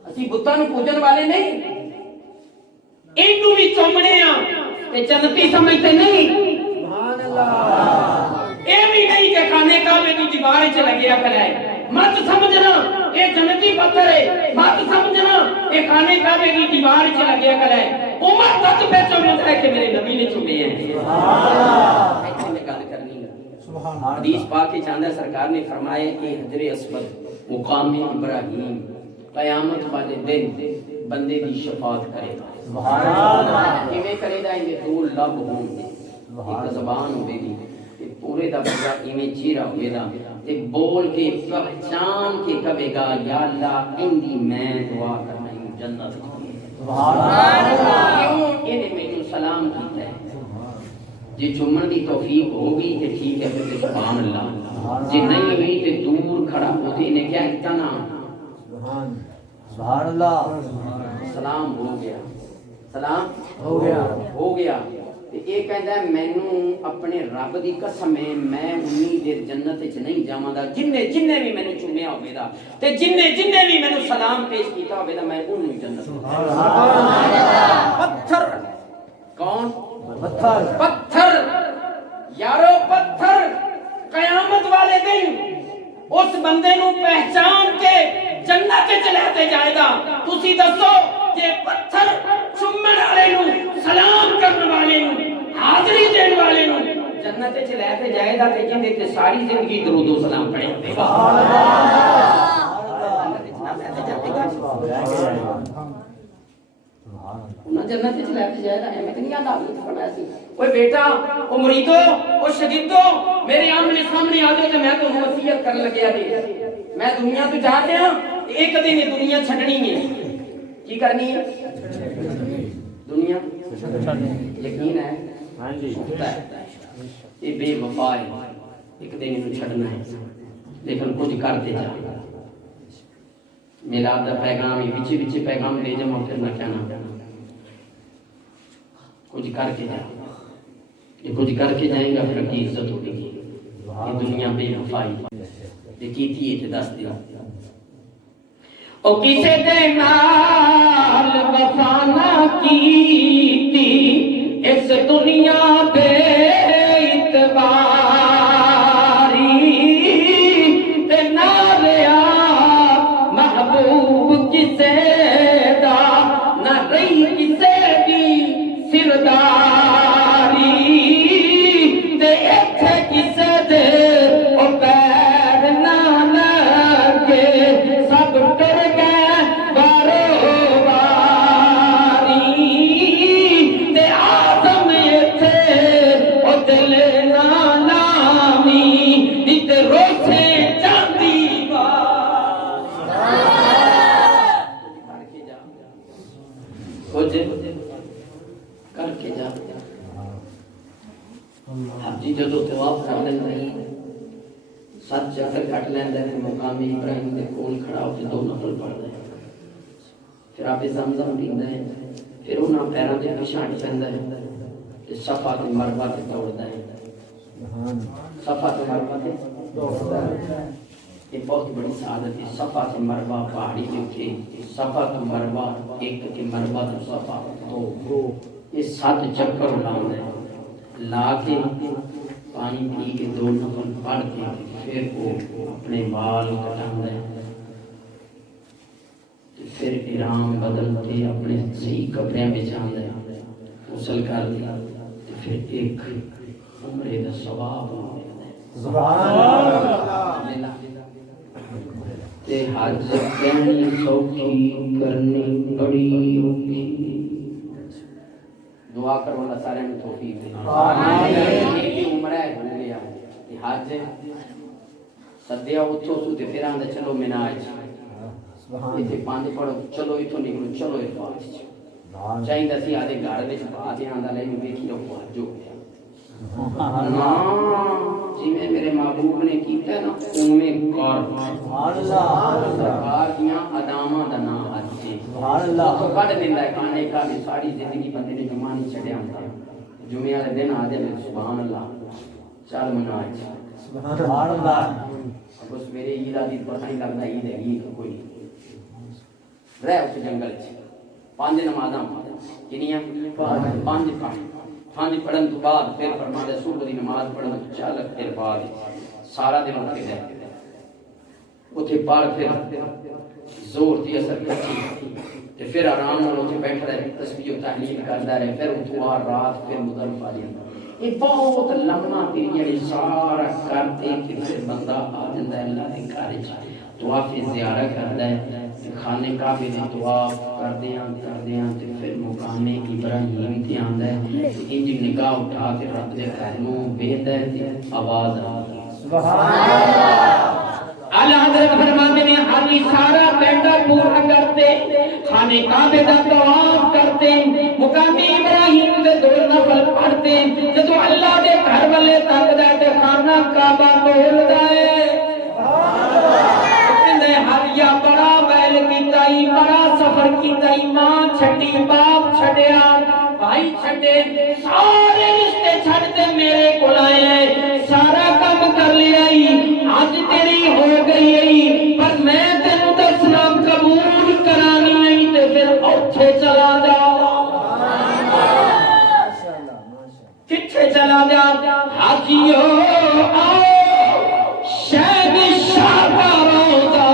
اسی بتاں نوں پوجن والے نہیں اینو بھی چومنے ہاں تے جنتی سمجھتے نہیں سبحان اللہ اے بھی نہیں کہ خانے کعبے کی دیوار وچ لگیا کرے مت سمجھنا اے جنتی پتھر ہے مت سمجھنا اے خانے کعبے کی دیوار وچ لگیا کرے عمر تک پہ چومتا ہے کہ میرے نبی نے چومے ہیں سبحان اللہ ایسے میں گل کرنی ہے سبحان اللہ حدیث پاک کے چاندہ سرکار نے فرمایا کہ حجر اسود مقام ابراہیم قیامت والے دن بندے دی شفاعت کرے گا سبحان اللہ کیویں کرے گا یہ دو لب ہوں گے ایک زبان ہوے گی تے پورے دا بندہ ایویں چہرہ ہوے گا تے بول کے پہچان کے کہے گا یا اللہ اندی میں دعا کرنا ہوں جنت سبحان اللہ کیوں اینے مینوں سلام کیتا ہے جے چومن دی توفیق ہوگی تے ٹھیک ہے پھر سبحان اللہ جے نہیں ہوئی تے دور کھڑا ہوتے نے کیا کہتا نا سبحان اللہ سلام ہو گیا سلام ہو گیا تے اے کہندا ہے مینوں اپنے رب دی قسم ہے میں امید دے جنت وچ نہیں جاواں گا جننے بھی مینوں چومیا ہوے گا تے جننے بھی مینوں سلام پیش کیتا ہوے گا میں اونوں جنت سبحان اللہ پتھر کون پتھر یارو پتھر قیامت والے دن اس بندے نو پہچان کے جنت وچ لے کے جائے گا تسی دسو کہ پتھر چومن والے نو سلام کرن والے نو حاضری دین والے نو جنت وچ لے کے جائے گا تے جندے تے ساری زندگی درود و سلام پڑھے ہوے گا جنت وچ لے کے جائے گا میں نہیں آندا فرمایا سی اوے بیٹا او مریدو او شاگردو میرے آمنے سامنے آ جاؤ تے میں تانوں وصیت کرن لگیا جی میں دنیا تو جا کے ہاں ایک دن یہ دنیا چھڈنی ہے کی کرنی ہے دنیا یقین ہے ہاں جی یہ بے وفا ہے ایک دن انہوں چھڈنا ہے لیکن کچھ کرتے جا میلاد دا پیغام ہی بچے پیغام دے جمع پھر نہ کہنا کچھ کر کے جا یہ کچھ کر کے جائیں گا پھر کی عزت ہوگی یہ دنیا بے وفائی یہ کیتی ہے تے دس دیا او کسے دے نال وفا نہ کیتی اس دنیا بے اعتباری تے نال آ محبوب کسے دا نہ رہی کسے دی سرداری تے ایتھے کسے دے او پیر نہ لگے سب ٹر گئے بارو باری تے آدم ایتھے او دل نہ لامی تے روسے جاندی بار کچھ کر کے جا اب جی جدو طواف کر لیندے ہیں 7 چکر کٹ لیندے ہیں مقامی ابراہیم دے کول کھڑا ہو کے 2 نفل پڑھدے ہیں پھر آپ زمزم پیندے ہیں پھر انہاں پیراں تے نشان پیندا ہے تے صفا تے مروہ تے دوڑدا ہے صفا تے مروہ تے دوڑدا ہے یہ بہت بڑی سعادت ہے صفا تے مروہ پہاڑی تے اٹھے صفا تے مروہ ایک تے مروہ تے صفا دو یہ 7 چکر لاؤں ہے لا کے پانی پی کے 2 نفل پڑھ کے پھر وہ اپنے بال کٹاؤں ہے پھر احرام بدل کے اپنے صحیح کپڑے بچھاؤں ہے غسل کر دیا پھر ایک عمرے کا ثواب سبحان اللہ تے حج کہنی سوکھی کرنی بڑی اوکھی دعا کرو اللہ سارے میں توفیق دے آمین یہ عمرہ ہے بھول گیا یہ حج سدیا اتھو تو تے پھر آندا چلو مینا سبحان تے پانچ پڑھو چلو اتھوں نکلو چلو ارفات اللہ چاہیے سی آدھے گھر وچ بات آندا لے ویکھی رہو حج ہو گیا نا جی میں میرے محبوب نے کیتا ہے نا اوویں کر سبحان اللہ سرکار دیاں اداماں دا نام حج ہے سبحان اللہ تو کڈ دیندا ہے کانے کا بھی ساری زندگی بندے نے جمعہ نہیں چھڈیا ہوندا جمعے والے دن آ جائے سبحان اللہ چل منا سبحان اللہ بس میرے عید آدھی پتہ نہیں لگتا عید ہے عید کوئی رہ اس جنگل چ پانچ نمازاں کنیاں پانچ پڑھن تو بعد پھر فرمایا صبح دی نماز پڑھن تو چل پھر بعد سارا دن اٹھ کے رہ اوتھے پڑھ پھر زور دی اثر کٹھی تے پھر آرام نال اوتھے بیٹھ رہے تسبیح و تحلیل کردا رہے پھر اتھوں آ رات پھر مزدلفہ دی یہ بہت لمبا پیریڈ سارا کرتے کہ پھر بندہ آ جاتا ہے اللہ کے گھر دعا پھر زیارت کرتا ہے خانے کعبے دی دعا کردے ہیں تے پھر مقام ابراہیم تے آندا ہے انج نگاہ اٹھا کے رب دے گھر نو ویکھدا ہے تے آواز آ سبحان اللہ اعلی حضرت فرماتے ہیں حاجی سارا بیٹا پورا کرتے خانے کعبے دا طواف کرتے مقام ابراہیم دے دو نفل پڑھتے جب اللہ دے گھر والے تکدا تے خانہ کعبہ کھولدا ہے کہندے حاجیا بڑا بیل کیتا ای بڑا سفر کیتا ای ماں چھڈی باپ چھڈیا بھائی چھڈے سارے رشتے چھڈ تے میرے کول آئے سارا کام کر لیا آج تیری ہو گئی ہے پر میں تینوں دسنا قبول کرانی نہیں تے پھر اوتھے چلا جا کتھے چلا جا حاجیو آؤ شہد شاہ کا روضہ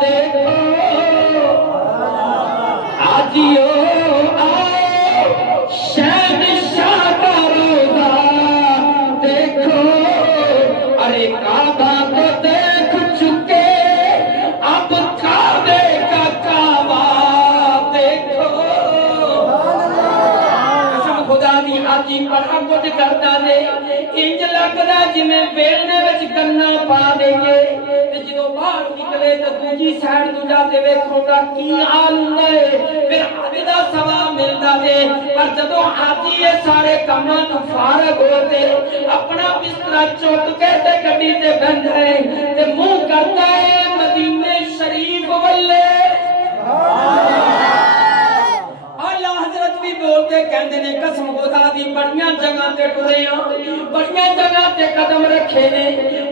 دیکھو حاجیو آؤ شہد شاہ کا روضہ دیکھو ارے کعبہ تو دیکھ چکے اب کعبے کا کعبہ دیکھو قسم خدا دی حاجی بڑا کچھ کرتا دے انج لگدا جویں بیلنے وچ گنا پا دئیے تے جدوں باہر نکلے تے دوجی سائیڈ تو جا کے ویکھو گا کی حال ہوندا ہے پھر حج دا ثواب ملدا ہے پر جدوں حاجی یہ سارے کاماں تو فارغ ہوتے اپنا بستر چک کے تے گڈی تے بہندا ہے تے منہ کرتا ہے مدینے شریف والے اللہ حضرت بھی بولتے کہندے نے قسم خدا دی بڑیاں جگہ تے ٹرے ہاں بڑیاں جگہ تے قدم رکھے نے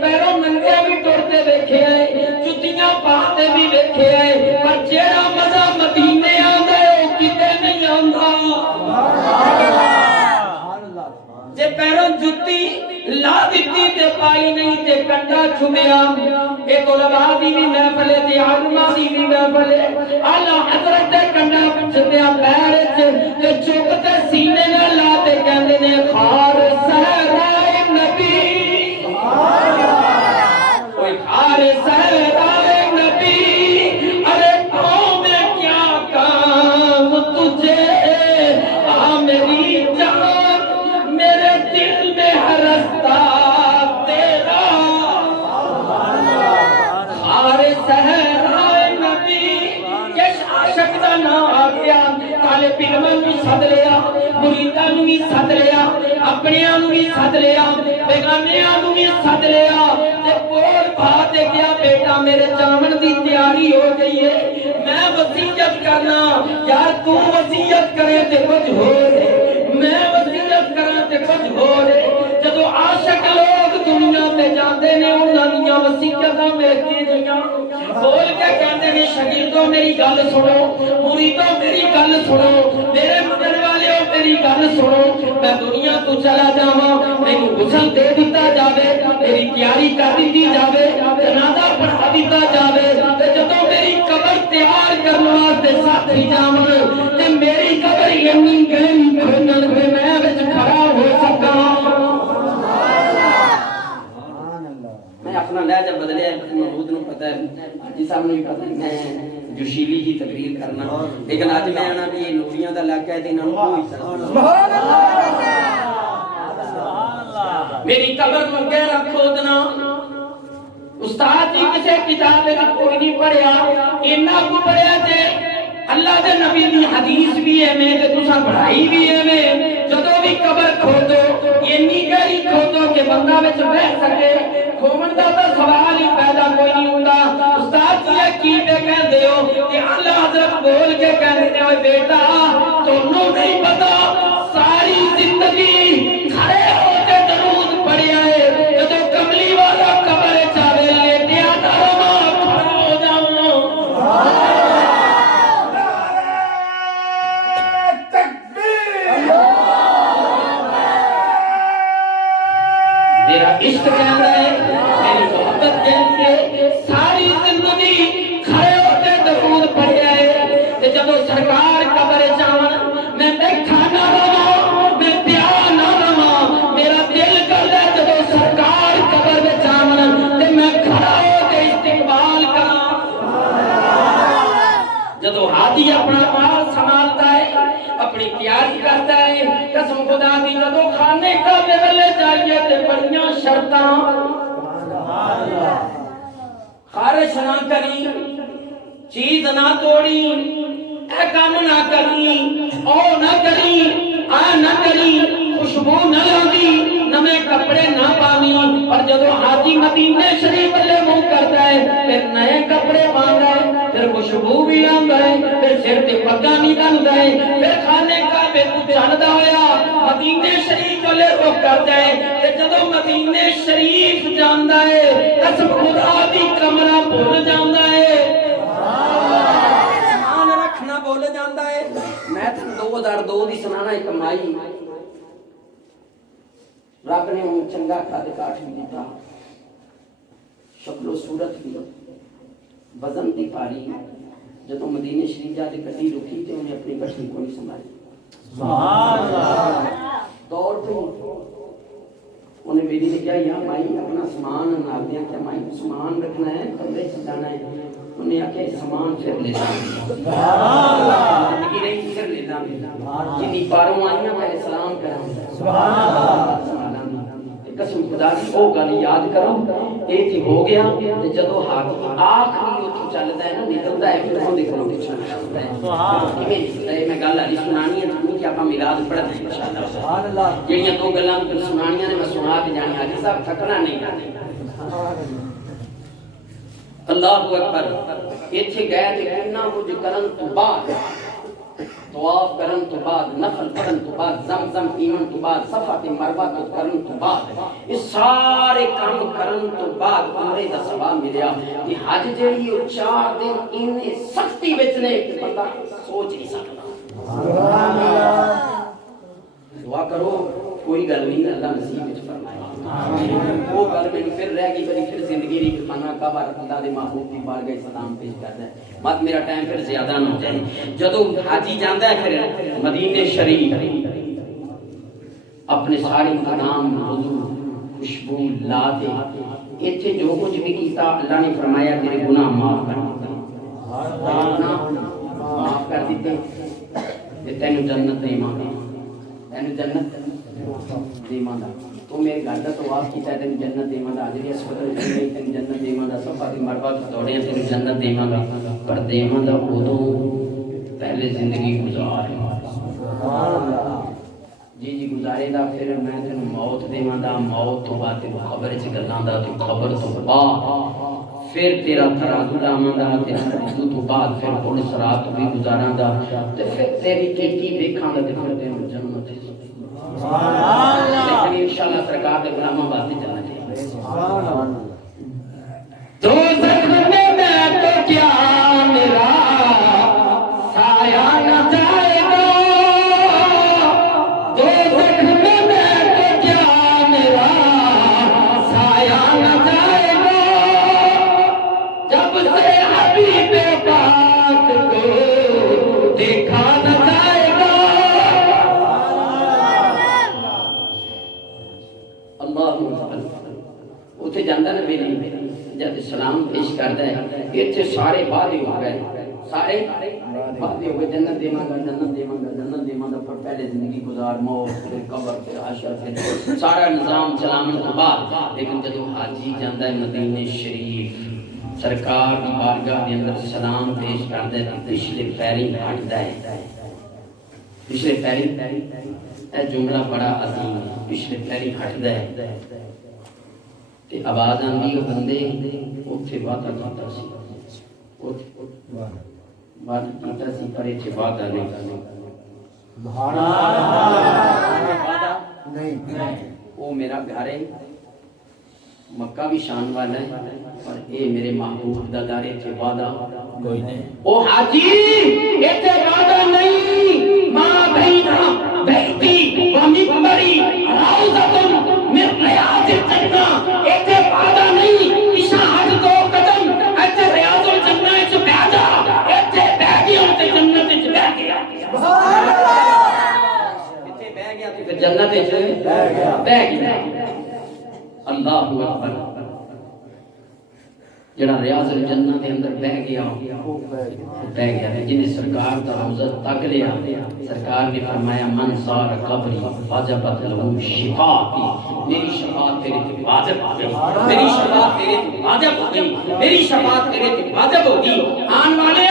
پیروں ننگے بھی ٹرتے ویکھے ہیں جُتیاں پاتے بھی ویکھے ہیں پر جیڑا مزہ مدینے آندا ہے او کتے نہیں آندا جے پیروں جُتی لا دتی تے پائی نہیں تے کنڈا چھمیا ایک علماء دی بھی محفل تے علماء دی بھی محفل اعلی حضرت دے کنڈا چھمیا پیر تے چوک تے سینے نال لا تے کہندے نے خار صحرائے نبی اوے خار صحرائے نبی ارے قوم میں کیا کام تجھے آ میری جان میرے دل میں ہے رستہ تیرا خار صحرائے نبی یہ عاشق دا نام آ گیا طالب علم بھی سد لیا مریداں نوں بھی سد لیا اپنیاں نوں بھی سد لیا بیگانیاں نوں بھی سد لیا تے بول پا تے گیا بیٹا میرے جاون دی تیاری ہو گئی ہے میں وصیت کرنا یار تو وصیت کرے تے کچھ ہو رہے میں وصیت کراں تے کچھ ہو رہے جدوں عاشق لوگ دنیا تے جاندے نے انہاں دیاں وصیتاں مل کے گئیاں بول کے کہندے نے شاگردوں میری گل سنو مریدوں میری گل سنو میرے مدن والیو میری گل سنو میں دنیا تو چلا جاواں مینوں غسل دے دتا جاوے میری تیاری کر دتی جاوے جنازہ پڑھا دتا جاوے تے جدوں میری قبر تیار کرن واسطے ساتھی جاواں تے میری قبر ینی گہری کھنن تے میں وچ کھڑا ہو صاحب نے بھی پتہ ہے میں جوشیلی جی تقریر کرنا لیکن اج میں آنا بھی یہ نوریاں دا علاقہ ہے تے انہاں نوں کوئی سبحان اللہ میری قبر کو گہرا کھودنا استاد جی کسے کتاب وچ کوئی نہیں پڑھیا انہاں کو پڑھیا تے اللہ دے نبی دی حدیث بھی ہے میں تے تساں پڑھائی بھی ہے میں جدوں بھی قبر کھودو اتنی گہری کھودو کہ بندہ وچ بیٹھ سکے کھومن دا تو سوال ہی پیدا کوئی نہیں ہوندا استاد جی کی پہ کہندے ہو کہ اعلی حضرت بول کے کہندے نے اوے بیٹا تانوں نہیں پتا ساری زندگی کھڑے ہو کے درود پڑھیا ہے جدوں کملی والا قبر چاوے لیٹیا نہ کھڑا ہو جاواں میرا عشق کہتا ہے میری محبت کہتی ہے ساری زندگی کھڑے ہوتے درود پڑھیا ہے کہ جب سرکار قبر جاون میں بیٹھا نہ رہا میں پیار نہ رہا میرا دل کرتا ہے جب سرکار قبر جاون تے میں کھڑا ہو کے استقبال کراں جب حاجی اپنا مال سنبھالتا ہے اپنی تیاری کرتا ہے قسم خدا دی جدو کھانے کا بے چاہیے تے بڑیاں شرطاں خارش نہ کری چیز نہ توڑی اے کام نہ کری او نہ کری آ نہ کری خوشبو نہ لاندی نمے کپڑے نہ پانی اور جدو حاجی مدینے شریف لے منہ کرتا ہے پھر نئے کپڑے باندھتا ہے پھر خوشبو بھی لاندا ہے پھر سر تے پگا نہیں بندا ہے پھر کھانے کا بے چلدا ہویا مدینے شریف لے رخ کرتا ہے تے جدو مدینے شریف جاندا ہے قسم خدا دی کمرہ بھول جاندا ہے سامان رکھنا بھول جاندا ہے میں تے 2002 دی سنانا ایک مائی رب نے ان چنگا کھاد کاٹ بھی دیتا شکل و صورت بھی وزن دی پاری جدو مدینے شریف جا کے گڈی رکی تے انہیں اپنی گٹھی کو نہیں سنبھالی سبحان اللہ دوڑ پہ انہیں بیٹی نے کہا یا مائی اپنا سامان نال دیا کہ مائی سامان رکھنا ہے کمرے سے جانا ہے انہیں آکے سامان پھر لے جانا سبحان اللہ زندگی نہیں پھر لے جانا جنی پاروں آئیاں میں سلام کروں سبحان اللہ قسم خدا کی او گل یاد کرو اے تھی ہو گیا تے جدو حاکم آخری اوتھوں چلدا ہے نا نکلدا ہے پھر اون دے کولوں پچھڑدا ہے سبحان اللہ میں گل علی سنانی ہے کہ اپا میلاد پڑھنا ہے انشاءاللہ سبحان اللہ جڑیاں دو گلاں پھر سنانیاں نے میں سنا کے جانی حاجی صاحب تھکنا نہیں اللہ اکبر ایتھے گئے تے کنا کچھ کرن تو بعد طواف کرن تو بعد نفل پڑھن تو بعد زمزم پیمن تو بعد صفا تے مروہ تو کرن تو بعد اس سارے کام کرن تو بعد عمرے دا ثواب ملیا کہ حج جڑی او 4 دن انہیں سختی وچ نے کہ بندہ سوچ نہیں سکدا سبحان اللہ دعا کرو کوئی گل نہیں اللہ نصیب وچ فرمائے وہ گل میں پھر رہ گئی بڑی پھر زندگی ری کھانا کا بار اللہ دے محبوب دی بارگاہ سلام پیش کردا ہے مت میرا ٹائم پھر زیادہ نہ ہو جائے جدوں حاجی جاندا ہے پھر مدینے شریف اپنے سارے انتظام وضو خوشبو لا دے ایتھے جو کچھ بھی کیتا اللہ نے فرمایا تیرے گناہ معاف کر دیتے معاف کر دیتے تے تینوں جنت دے مانگا تینوں جنت دے مانگا تو میرے گھر دا طواف کیتا ہے تینوں جنت دے مانگا حاضری اسپتال چلے تینوں جنت دے مانگا صفا دی مروا دوڑے تینوں جنت دے مانگا پر دے مانگا اودوں پہلے زندگی گزار سبحان اللہ جی جی گزارے دا پھر میں تینوں موت دے مانگا موت تو بعد تینوں خبر چ گلاں دا تو خبر تو بعد پھر تیرا ترازو لاواں دا تیرا ترازو تو بعد پھر پل صراط بھی گزاراں دا تے پھر تیری نیکی دیکھاں گا تے پھر تینوں جنت سبحان اللہ لیکن انشاءاللہ سرکار دے غلاماں واسطے چلنا چاہیے سبحان اللہ تو زخم میں تو کیا میرا سایہ نہ جائے گا تو زخم میں تو کیا میرا سایہ نہ جائے گا جب سے حبیب پاک کو دیکھا نہ جائے گا اللہ اتنے جانا نا میری جب سلام پیش ایتھے سارے وعدے ہو گئے سارے وعدے ہو گئے جنت دیواں گا جنت دیواں گا جنت دیواں گا پر پہلے زندگی گزار موت پھر قبر پھر حشر پھر سارا نظام چلانے تو بعد لیکن جدوں حاجی جاندا ہے مدینے شریف سرکار کی بارگاہ کے اندر سلام پیش کردا ہے تے پچھلے پیریں ہٹدا ہے پچھلے پیریں اے جملہ بڑا عظیم ہے پچھلے پیریں ہٹدا ہے تے آواز آندی او بندے اوتھے وعدہ کیتا سی وعدہ کیتا سی پر ایتھے وعدہ نہیں سبحان اللہ نہیں او میرا گھر ہے مکہ بھی شان والا ہے اور اے میرے محبوب دا گھر ہے وعدہ کوئی نہیں او حاجی ایتھے وعدہ نہیں ماں بہنا بیٹی و ممبری روضۃ من ریاض الجنہ ایتھے وعدہ نہیں عشاء ہٹ دو قدم ایتھے ریاض الجنہ وچ بیٹھ جا ایتھے بیٹھ گیا تے جنت وچ بیٹھ گیا سبحان اللہ ایتھے بیٹھ گیا تے جنت وچ بیٹھ گیا اللہ اکبر جڑا ریاض الجنہ دے اندر بیٹھ گیا جن سرکار دا روضہ تک لیا سرکار نے فرمایا من زار قبری واجبت لہو شفاعتی میری شفاعت تیرے تے واجب ہو گئی میری شفاعت تیرے تے واجب ہو گئی میری شفاعت تیرے تے واجب ہوگی آن والے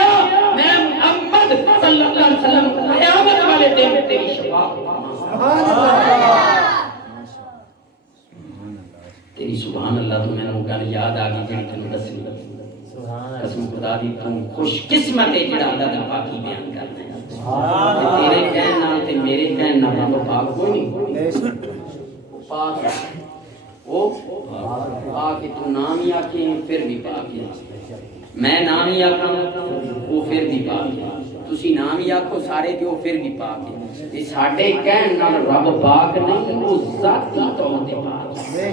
میں محمد صلی اللہ علیہ وسلم قیامت والے دن تیری شفاعت سبحان اللہ تیری سبحان اللہ تو میں نے گل یاد آ گئی جڑی تینوں دسنی قسم خدا دی تم خوش قسمت ہے جڑا اللہ دی پاکی بیان کردا ہے سبحان اللہ تیرے کہن نال تے میرے کہن نال پاک کوئی نہیں پاک او پاک تو نام ہی آکھے پھر بھی پاک ہے میں نام ہی آکھاں وہ پھر بھی پاک ہے تسی نام ہی آکھو سارے تے وہ پھر بھی پاک ہے تے ساڈے کہن نال رب پاک نہیں وہ ذاتی طور تے پاک ہے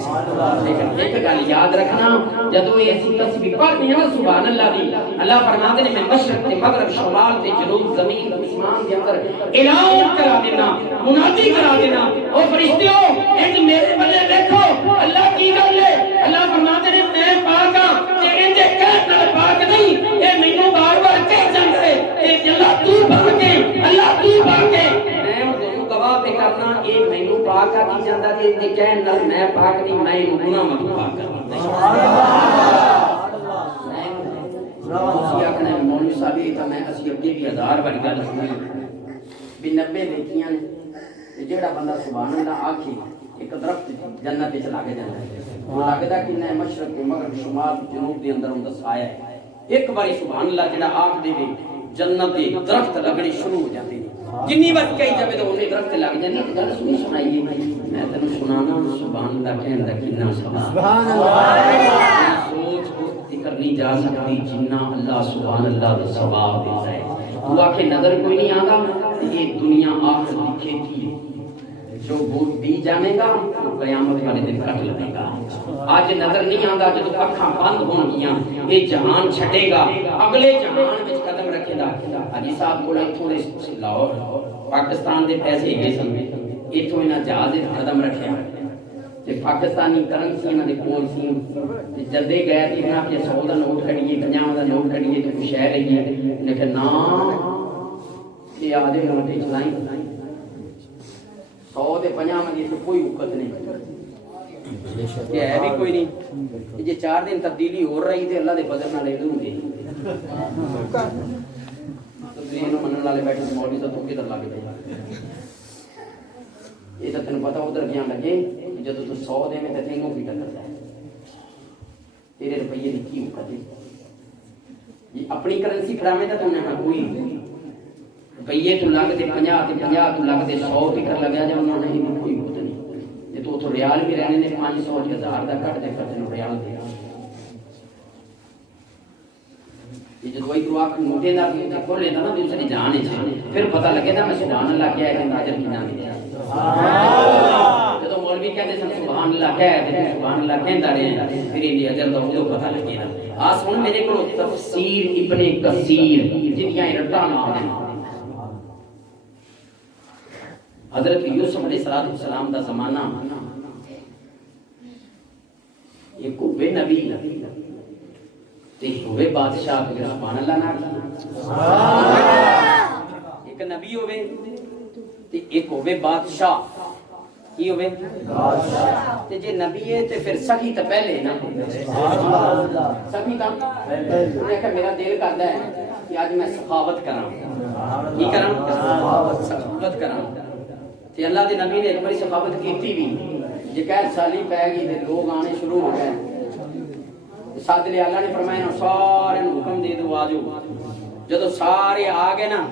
لیکن ایک گل یاد رکھنا جدوں یہ تسبیح پڑھتے ہیں سبحان اللہ دی اللہ فرماتے ہیں میں مشرق تے مغرب شمال تے جنوب زمین آسمان دے اندر اعلان کرا دینا منادی کرا دینا او فرشتیو انج میرے بلے دیکھو اللہ کی گل ہے اللہ فرماتے ہیں میں پاک ہاں تے ان دے کہن نال پاک نہیں اے مینوں بار بار کہہ جاندا ہے اے اللہ تو پاک ہے اللہ تو پاک ہے گواہ پہ کرنا اے مینوں پاک آ کی جاندا تے تے کہن نال میں پاک نہیں میں گناہ مت پاک کرنا سبحان اللہ اسی اکھنے مولوی صاحب یہ تے میں اسی اگے بھی ہزار بار گل سنی بھی 90 دیکھیاں نے جیڑا بندہ سبحان اللہ آکھے ایک درخت جنت وچ لگ جاندا ہے وہ لگدا کہ نہ مشرق مغرب شمال جنوب دے اندر اوندا سایہ ہے ایک باری سبحان اللہ جڑا آکھ دے جنت دے درخت لگنے شروع ہو جاتے ہیں جنی وقت کئی جب تو انہیں درخت لگ جانے گل سنی سنائیے میں تینوں سنانا سبحان اللہ کہن دا کتنا سبحان اللہ سوچ ذکر نہیں جا سکتی جنہ اللہ سبحان اللہ دا ثواب دیتا ہے وہ آکھے نظر کوئی نہیں آندا یہ دنیا آخر دی کھیتی ہے جو بوٹ دی جانے گا تو قیامت والے دن کٹ لگے گا آج نظر نہیں آندا جب اکھاں بند ہون گیاں یہ جہان چھٹے گا اگلے جہان وچ قدم رکھے گا حاجی صاحب کو ایتھوں دے لاہور پاکستان دے پیسے گئے سن ایتھوں انہاں جہاز تے قدم رکھیا تے پاکستانی کرنسی انہاں دے کول سی تے جلدے گئے تے انہاں کے 100 دا نوٹ کھڑیے 50 دا نوٹ کھڑیے تے کچھ شے لئیے لیکن نا یہ آدھے نوٹ چلائیں 100 تے 50 منگی تو کوئی وقت نہیں کہ ہے بھی کوئی نہیں یہ 4 دن تبدیلی ہو رہی تے اللہ دے فضل نال لے دوں گے تبدیلی نو منن والے بیٹھے مولوی صاحب تو کدھر لگ گئے یہ تو تینوں پتہ ادھر گیا لگے جدوں تو 100 دے میں تے تینوں کی ٹکر ہے تیرے روپیے دی کی وقت ہے یہ اپنی کرنسی کھڑاویں تے تو نہ کوئی روپیے تو لگ دے 50 تے 50 تو لگ دے 100 فکر لگا جا انہوں نے کوئی وقت نہیں یہ تو اتھوں ریال بھی رہنے نے 500 1000 دا کٹ دے کر تینوں ریال دے یہ جو کوئی تو آنکھ موٹے دا بھی کھولے دا نا دوسری جان ہے پھر پتہ لگے دا میں سبحان اللہ کیا ہے ناظر کی نام ہے جب مولوی کہتے ہیں سبحان اللہ کیا ہے سبحان اللہ کہندا رہے پھر یہ اجر دا وہ پتہ لگے نا آ سن میرے کو تفسیر ابن کثیر جدیاں رٹا نہ ہیں حضرت یوسف علیہ السلام دا زمانہ یہ کوبے نبی تے ہوے بادشاہ تے سبحان اللہ نہ ایک نبی ہوے تے ایک ہوے بادشاہ کی ہوے تے جے نبی ہے تے پھر سخی تے پہلے نا سخی تا میں کہ میرا دل کردا ہے کہ اج میں سخاوت کراں کی کراں سخاوت کراں تے اللہ دے نبی نے ایک بڑی سخاوت کیتی بھی جے کہ سالی پے گئی تے لوگ آنے شروع ہو گئے ساتھ لے اللہ نے فرمایا نا سارے حکم دے دو آجو جدو سارے آ گئے نا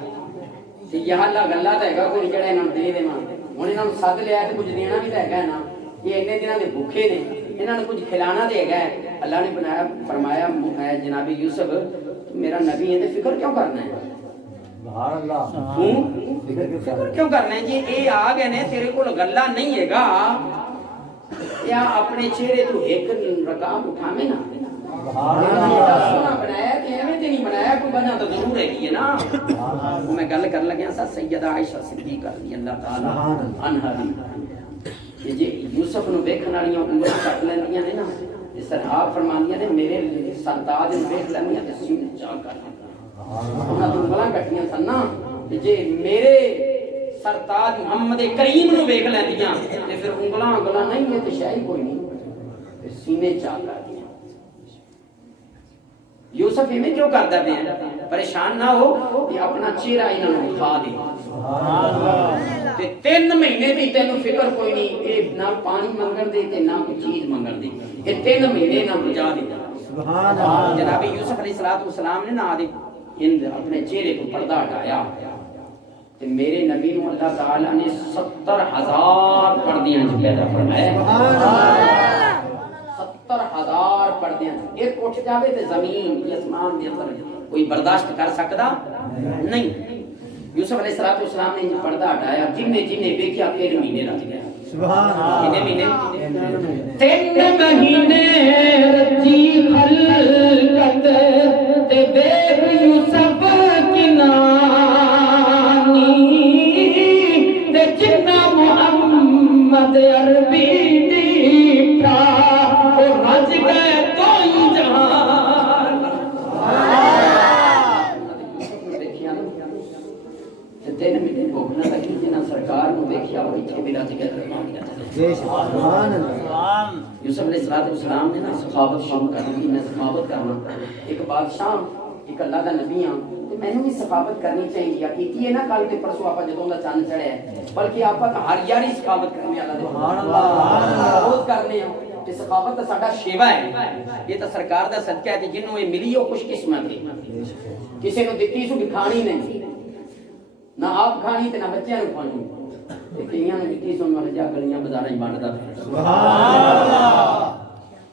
تے یہ اللہ گلا تے گا کوئی جڑا انہاں دے دے مان ہن انہاں ساتھ لے آئے تے کچھ دینا بھی تے ہے نا یہ اتنے دنوں دے بھوکے نے انہاں نے کچھ کھلانا تے ہے اللہ نے بنایا فرمایا جناب یوسف میرا نبی ہے تے فکر کیوں کرنا ہے سبحان اللہ فکر کیوں کرنا ہے جی اے آ گئے نے تیرے کول گلا نہیں ہے گا یا اپنے چہرے تو ایک رقام اٹھاویں نا سونا بنایا کہ ایویں تے نہیں بنایا کوئی بنا تو ضرور ہے یہ نا میں گل کر لگیا سا سیدہ عائشہ صدیقہ رضی اللہ تعالی عنہا کہ جی یوسف نو ویکھن والیاں انگلاں کٹ لیندیاں نے نا اس طرح آپ فرماندیاں نے میرے سرتاج نو ویکھ لیندیاں تے سینے چاک کر انہاں تو انگلاں کٹیاں سن نا جی میرے سرتاج محمد کریم نو ویکھ لیندیاں تے پھر انگلاں نہیں ہے تے شے کوئی نہیں سینے چاک کر یوسف میں کیوں کرتا پہ پریشان نہ ہو کہ اپنا چہرہ انہوں نے دکھا دے تے 3 مہینے بھی تینوں فکر کوئی نہیں اے نہ پانی منگن دے تے نہ کوئی چیز منگن دے اے 3 مہینے نہ بجا دے جناب یوسف علیہ السلام نے نہ دے اپنے چہرے کو پردہ ہٹایا تے میرے نبی نو اللہ تعالی نے 70,000 پردیاں پیدا فرمایا 70,000 پردے ایک اٹھ جاوے تے زمین آسمان دے اندر کوئی برداشت کر سکدا نہیں یوسف علیہ السلام نے پردہ ہٹایا جن نے دیکھا 3 مہینے رہ گیا سبحان اللہ کتنے مہینے 3 مہینے رچی خلقت تے دیکھ یوسف کی نانی تے جنہ محمد عربی دیکھا رج گئے تو جہان دیکھیا نا 3 مہینے بھوکنا لگی جنہ سرکار کو دیکھیا وہ اتنے بھی رج گئے درمان کیا چلے یوسف علیہ السلام نے نا سخاوت شروع کر دی میں سخاوت کرنا ایک بادشاہ ایک اللہ دا نبی ہاں تو میں نے بھی سخاوت کرنی چاہیے کیتی ہے نا کل تے پرسوں آپ جدوں دا چاند چڑھے بلکہ آپ ہر یاری سخاوت کرنے اللہ دے سبحان اللہ روز کرنے ہیں کہ سخاوت تا ساڈا شیوا ہے یہ تا سرکار دا صدقہ ہے جنوں یہ ملی ہو خوش قسمت ہے کسی نو دتی سو کھانی نہیں نہ آپ کھانی تے نہ بچیاں نو کھانی تے کئیاں نو دتی سو مر جا گلیاں بازاراں وچ بانٹدا پھر سبحان اللہ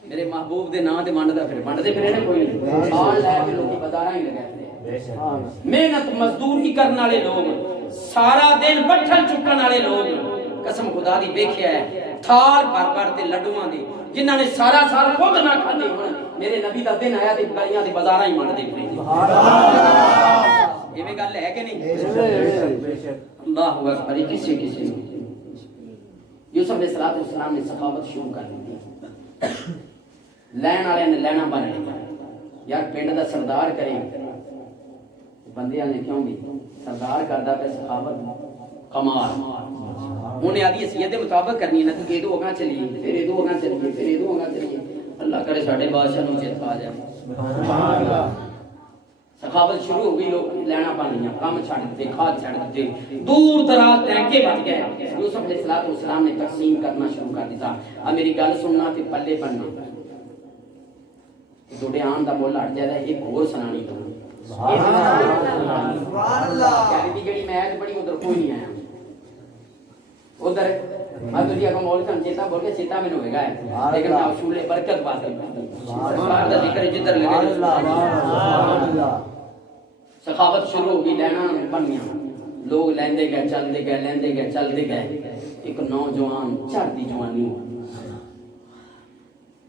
میرے محبوب دے نام تے بانٹدا پھر بانٹدے پھر نے کوئی نہیں آن لے کے لوکی بازاراں ہی لگے محنت مزدوری کرن والے لوگ سارا دن بٹھل چکن والے لوگ قسم خدا دی ویکھیا ہے تھال بھر تے لڈواں دی جنہاں نے سارا سال خود نہ کھاتے ہون میرے نبی دا دن آیا تے گلیاں تے بازاراں ہی منڈ دے پھر سبحان اللہ ایویں گل ہے کہ نہیں اللہ اکبر کسی یوسف علیہ السلام نے سخاوت شروع کر دی لین والے نے لینا بن لیا یار پنڈ دا سردار کرے بندیاں نے کیوں بھی سردار کردا پہ سخاوت کمال انہیں آدھی حیثیت کے مطابق کرنی ہے نا کہ ادو اگاں چلیے پھر ادو اگاں چلیے پھر ادو اگاں چلیے اللہ کرے ساڈے بادشاہ نوں چیت آ جائے سخاوت شروع ہو گئی لوگ لینا پانیاں کام چھڑ دیتے کھاد چھڑ دیتے دور دراز لہنگے بچ گئے یوسف علیہ السلام نے تقسیم کرنا شروع کر دیتا اب میری گل سننا تے پلے پڑنا دوڑے آن دا مول ہٹ جائے ایک اور سنانی تو سبحان اللہ کہنے دی جڑی میں بڑی ادھر کوئی نہیں آیا ادھر میں تجھے اگوں مول کن چیتا بول کے چیتا میں ہوئے گا لیکن میں اصول برکت بات سبحان اللہ ذکر جدھر لگے سبحان اللہ سخاوت شروع ہو گئی لینا بنیاں لوگ لیندے گئے چلدے گئے لیندے گئے چلدے گئے ایک نوجوان چڑھدی جوانی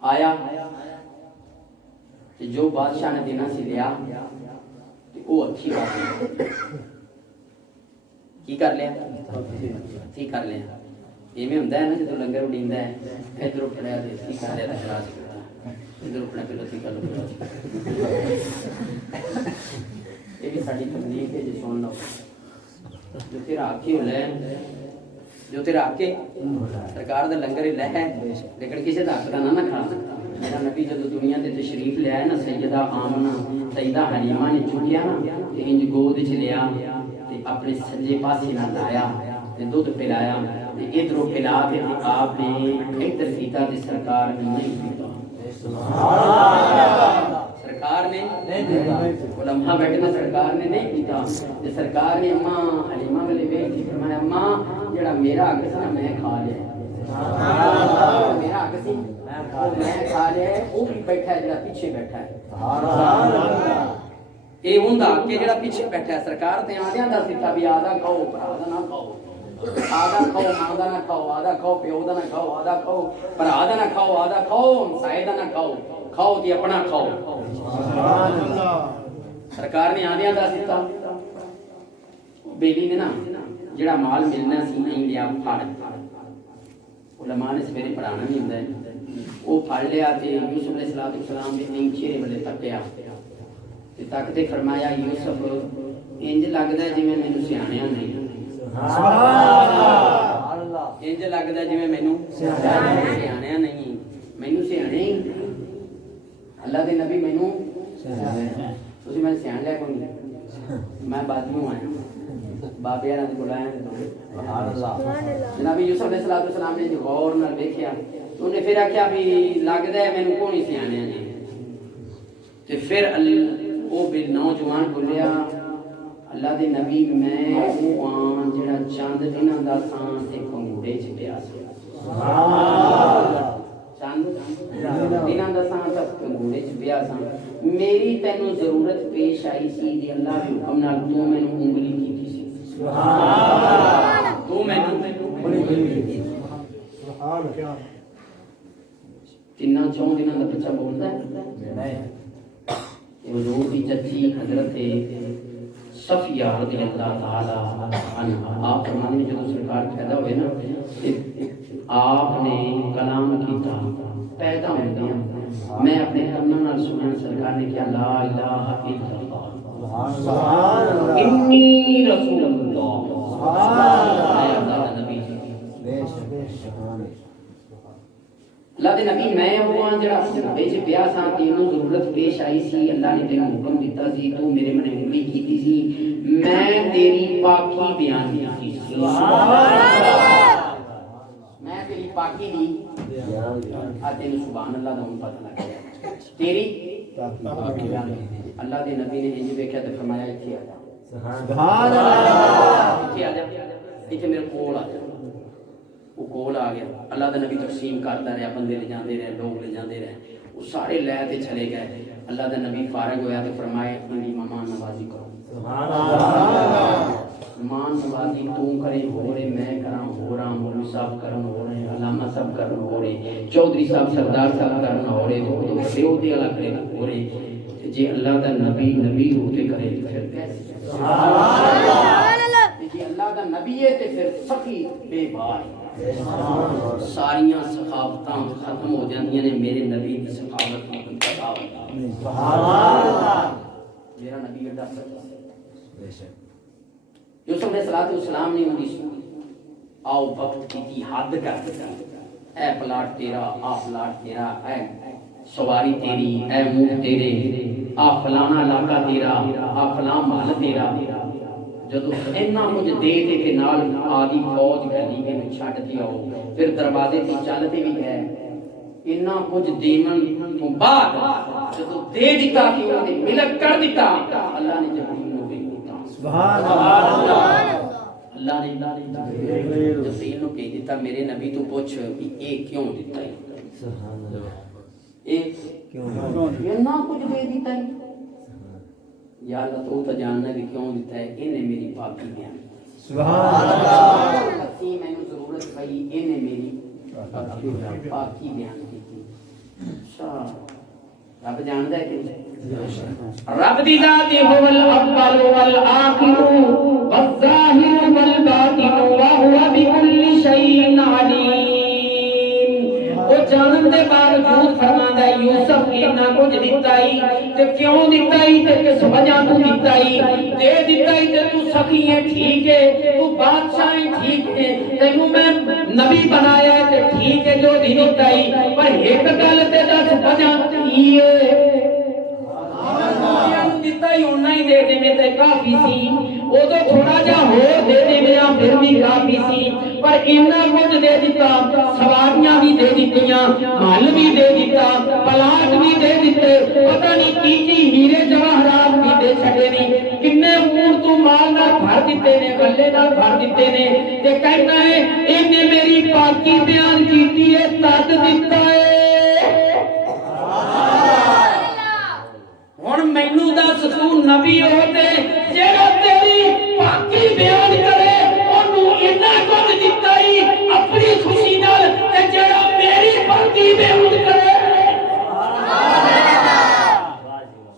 آیا کہ جو بادشاہ نے دینا سی لیا وہ اچھی بات ہے کی کر لیا کی کر لیا یہ میں ہوندا ہے نا جدوں لنگر اڈیندا ہے ادھروں پڑیا تے کی کر لیا تے خلاص ادھر اپنے پہلے سی گل یہ بھی ساری تکنیک ہے جی سن لو جو تیرا آکھی ہو لے جو تیرا آکے سرکار دا لنگر ہی لے ہے لیکن کسی دا حق دا نہ کھا میرا نبی جب دنیا دے تشریف لے آئے نا سیدہ آمنہ سیدہ حلیمہ نے چکیا نا تے انج گود چ لیا تے اپنے سجے پاسے نہ لایا تے دودھ پلایا تے ادھروں پلا کے آپ نے ادھر کیتا تے سرکار نے نہیں پیتا سرکار نے علماء بیٹھے نا سرکار نے نہیں پیتا تے سرکار نے اماں حلیمہ والے بیٹھ کے فرمایا اماں جڑا میرا حق سی نا میں کھا لیا میرا حق سی میں کھا لیا وہ بھی بیٹھا ہے جڑا پیچھے بیٹھا ہے یہ ہوندا کہ جڑا پیچھے بیٹھا ہے سرکار تے آندیاں دا سکھا بھی آدھا کھاؤ پر آدھا نہ کھاؤ آدھا کھاؤ ماں دا نہ کھاؤ آدھا کھاؤ پیو دا نہ کھاؤ آدھا کھاؤ پر آدھا نہ کھاؤ آدھا کھاؤ ہمسائے دا نہ کھاؤ کھاؤ تے اپنا کھاؤ سرکار نے آندیاں دا سکھا بیلی نے نا جڑا مال ملنا سی نہیں لیا پھاڑ علماء نے سویرے پڑھانا بھی ہوندا ہے وہ پھڑ لیا تے یوسف علیہ السلام نے نہیں چہرے والے تکیا تے تکتے فرمایا یوسف انج لگدا ہے جویں مینوں سیاںیاں نہیں سبحان اللہ انج لگدا ہے جویں مینوں سیاںیاں نہیں مینوں سیاںے ہی اللہ دے نبی مینوں تسی میں سیاں لیا کوئی میں بادیوں آیا بابے والا نے بلایا سبحان اللہ جناب یوسف علیہ السلام نے غور نال دیکھیا تو نے پھر آخیا بھی لگدا ہے مینوں کون ہی سیاںیا جی تے پھر وہ بھی نوجوان بولیا اللہ دے نبی میں وہ آن جڑا چند دناں دا ساں تے پنگوڑے چ پیا سی چند دناں دا ساں تے پنگوڑے چ پیا ساں میری تینوں ضرورت پیش آئی سی دی اللہ دے حکم نال تو مینوں انگلی کیتی سی سبحان تو مینوں انگلی کیتی سبحان کیا تیناں چوں دناں دا بچہ بولدا ہے نہیں حضور کی چچی حضرت صفیہ رضی اللہ تعالی عنہا آپ فرمانے میں جب سرکار پیدا ہوئے نا آپ نے کلام کیتا پیدا ہوئے میں اپنے کنوں نال سنیا سرکار نے کیا لا الہ الا اللہ سبحان اللہ انی رسول اللہ سبحان اللہ نبی بے شک اللہ دے نبی میں ہوا جڑا بیچ پیا سا تینوں ضرورت پیش آئی سی اللہ نے تینوں حکم دیتا سی تو میرے من انگلی کیتی سی میں تیری پاکی بیان کی سی میں تیری پاکی دی تینوں سبحان اللہ دا پتہ لگ گیا تیری پاکی بیان اللہ دے نبی نے انج ویکھیا تے فرمایا ایتھے آ جا سبحان اللہ ایتھے آ جا ایتھے میرے کول آ جا وہ کول آ گیا اللہ دا نبی تقسیم کرتا رہا بندے لے جاندے رہے لوگ لے جاندے رہے وہ سارے لے تے چلے گئے اللہ دا نبی فارغ ہویا تے فرمایا میری مہمان نوازی کرو سبحان اللہ مہمان نوازی تو کرے ہو رہے میں کراں ہو رہا مولوی صاحب کرن ہو رہے علامہ صاحب کرن ہو رہے چودھری صاحب سردار صاحب کرن ہو رہے تو بیوتی والا کرے ہو رہے جی اللہ دا نبی ہوتے کرے پھر کیسے سبحان اللہ جی اللہ دا نبی ہے تے پھر سخی بے بھائی ساریاں سخاوتاں ختم ہو جاندیاں نے میرے نبی کی سخاوت کی سبحان اللہ میرا نبی اڈا بے شک یوسف علیہ السلام نے ان کی آؤ وقت کی حد کر دیا اے پلاٹ تیرا آ پلاٹ تیرا اے سواری تیری اے اونٹ تیرے آ فلانا علاقہ تیرا آ فلاں مال تیرا جدو اتنا کچھ دے دے کے نال آدھی فوج گلی کے چھٹ کے آؤ پھر دروازے تے چلتے بھی گئے اتنا کچھ دیمن تو بعد جدو دے دیتا کہ انہوں نے ملک کر دیتا اللہ نے جبریل نو بھیج دیتا سبحان اللہ اللہ نے جبریل نو بھیج دیتا میرے نبی تو پوچھ کہ اے کیوں دیتا ہے سبحان اللہ اے کیوں اتنا کچھ دے دیتا ہے یا اللہ تو جاننا بھی کیوں دیتا ہے انہیں میری پاکی بیان سبحان اللہ اسی میں نے ضرورت پئی انہیں میری پاکی بیان کی اچھا رب جاندا ہے کہ رب دی ذات هو الاول والآخر والظاہر والباطن وهو بكل شيء علیم وہ جانن دے باوجود فرماندا ہے یوسف ਇੰਨਾ ਕੁਝ ਦਿੱਤਾ ਹੀ ਤੇ ਕਿਉਂ ਦਿੱਤਾ ਹੀ ਤੇ ਕਿਸ ਵਜ੍ਹਾ ਤੋਂ ਦਿੱਤਾ ਹੀ ਦੇ ਦਿੱਤਾ ਹੀ ਤੇ ਤੂੰ ਸਖੀ ਹੈ ਠੀਕ ਹੈ ਤੂੰ ਬਾਦਸ਼ਾਹ ਹੈ ਠੀਕ ਹੈ ਤੈਨੂੰ ਮੈਂ ਨਬੀ ਬਣਾਇਆ ਤੇ ਠੀਕ ਹੈ ਜੋ ਵੀ ਦਿੱਤਾ ਹੀ ਪਰ ਇੱਕ ਗੱਲ ਤੇ ਦੱਸ ਵਜ੍ਹਾ ਕੀ ਹੈ ਦਿੱਤਾ ਹੀ ਉਹਨਾਂ ਹੀ ਦੇ ਦੇਵੇਂ ਤੇ ਕਾਫੀ ਸੀ ਉਦੋਂ ਥੋੜਾ ਜਿਹਾ ਹੋਰ ਦੇ ਦੇਵੇਂ ਫਿਰ ਵੀ ਕਾਫੀ ਸੀ ਪਰ ਇੰਨਾ ਕੁਝ ਦੇ ਦਿੱਤਾ ਸਵਾਰੀਆਂ ਵੀ ਦੇ ਦਿੱਤੀਆਂ ਮਹਲ ਵੀ ਦੇ ਦਿੱਤਾ ਪਲਾਟ ਵੀ ਦੇ ਦਿੱਤੇ ਪਤਾ ਨਹੀਂ ਕੀ ਕੀ ਹੀਰੇ ਜਵਾਹਰਾਤ ਵੀ ਦੇ ਛੱਡੇ ਨੇ ਕਿੰਨੇ ਊਂਟ ਤੋਂ ਮਾਲ ਨਾਲ ਭਰ ਦਿੱਤੇ ਨੇ ਗੱਲੇ ਨਾਲ ਭਰ ਦਿੱਤੇ ਨੇ ਤੇ ਕਹਿੰਦਾ ਹੈ ਇਹਨੇ ਮੇਰੀ ਪਾਕੀ ਬਿਆਨ ਕੀਤੀ ਹੈ ਤਦ ਦਿੱਤਾ ਹੈ ਹੁਣ ਮੈਨੂੰ ਦੱਸ ਤੂੰ ਨਬੀ ਹੋ ਤੇ ਜਿਹੜਾ ਤੇਰੀ ਪਾਕੀ ਬਿਆਨ ਕਰੇ ਉਹਨੂੰ ਇੰਨਾ ਕੁਝ ਦਿੱਤਾ ਹੀ ਆਪਣੀ ਖੁਸ਼ੀ ਨਾਲ ਤੇ ਜਿਹੜਾ ਮੇਰੀ ਪਾਕੀ ਬਿਆਨ ਕਰੇ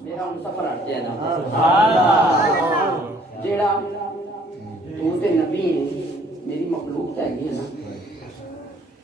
ਮੇਰਾ ਹੁਣ ਸਫਰ ਹਟ ਗਿਆ ਨਾ ਜਿਹੜਾ ਤੂੰ ਤੇ ਨਬੀ ਹੈ ਮੇਰੀ ਮਖਲੂਕ ਹੈਗੀ ਹੈ ਨਾ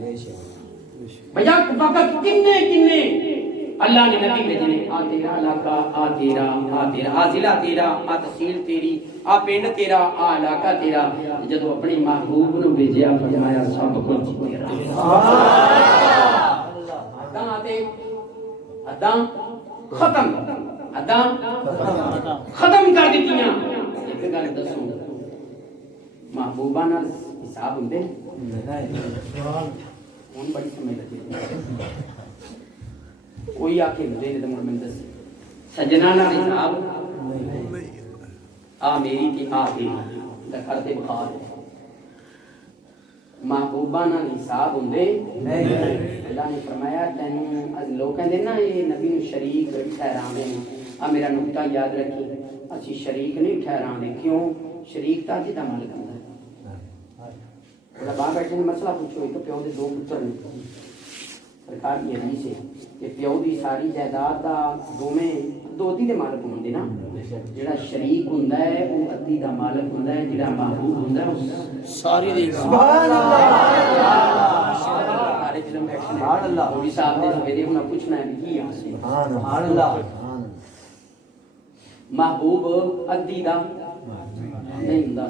بھیا وقت کنے کنے اللہ نے نبی بھیجنے آ تیرا علاقہ آ تیرا آ تیرا آ ضلع تیرا آ تحصیل تیری آ پنڈ تیرا آ علاقہ تیرا جدو اپنی محبوب نو بھیجیا فرمایا سب کچھ تیرا اداں آتے اداں ختم اداں ختم کر دتیاں ایک گل دسوں محبوبہ نال حساب ہوندے ہن بڑی سمجھ لگی کوئی آکے ملے نہیں تو میں دس سجنا نال حساب آ میری تھی آ تیری کرتے بخار محبوبہ نال حساب ہوندے اللہ نے فرمایا تینوں لوگ کہندے نا یہ نبی نو شریک ٹھہراویں آ میرا نقطہ یاد رکھی اسی شریک نہیں ٹھہراویں کیوں شریک تا جدا مالک ہوندا ہے باہر بیٹھے نے مسئلہ پوچھو ایک پیو دے دو پتر نے سرکار کی حدیث ہے کہ پیو دی ساری جائیداد دا دوویں دو ادھی دے مالک ہوندے نا جڑا شریک ہوندا ہے وہ ادھی دا مالک ہوندا ہے جڑا محبوب ہوندا ہے ساری دی سبحان اللہ سارے جلم بیٹھے سبحان اللہ مولوی صاحب نے سویرے انہاں پوچھنا ہے کہ کی سبحان اللہ محبوب ادھی دا نہیں ہوندا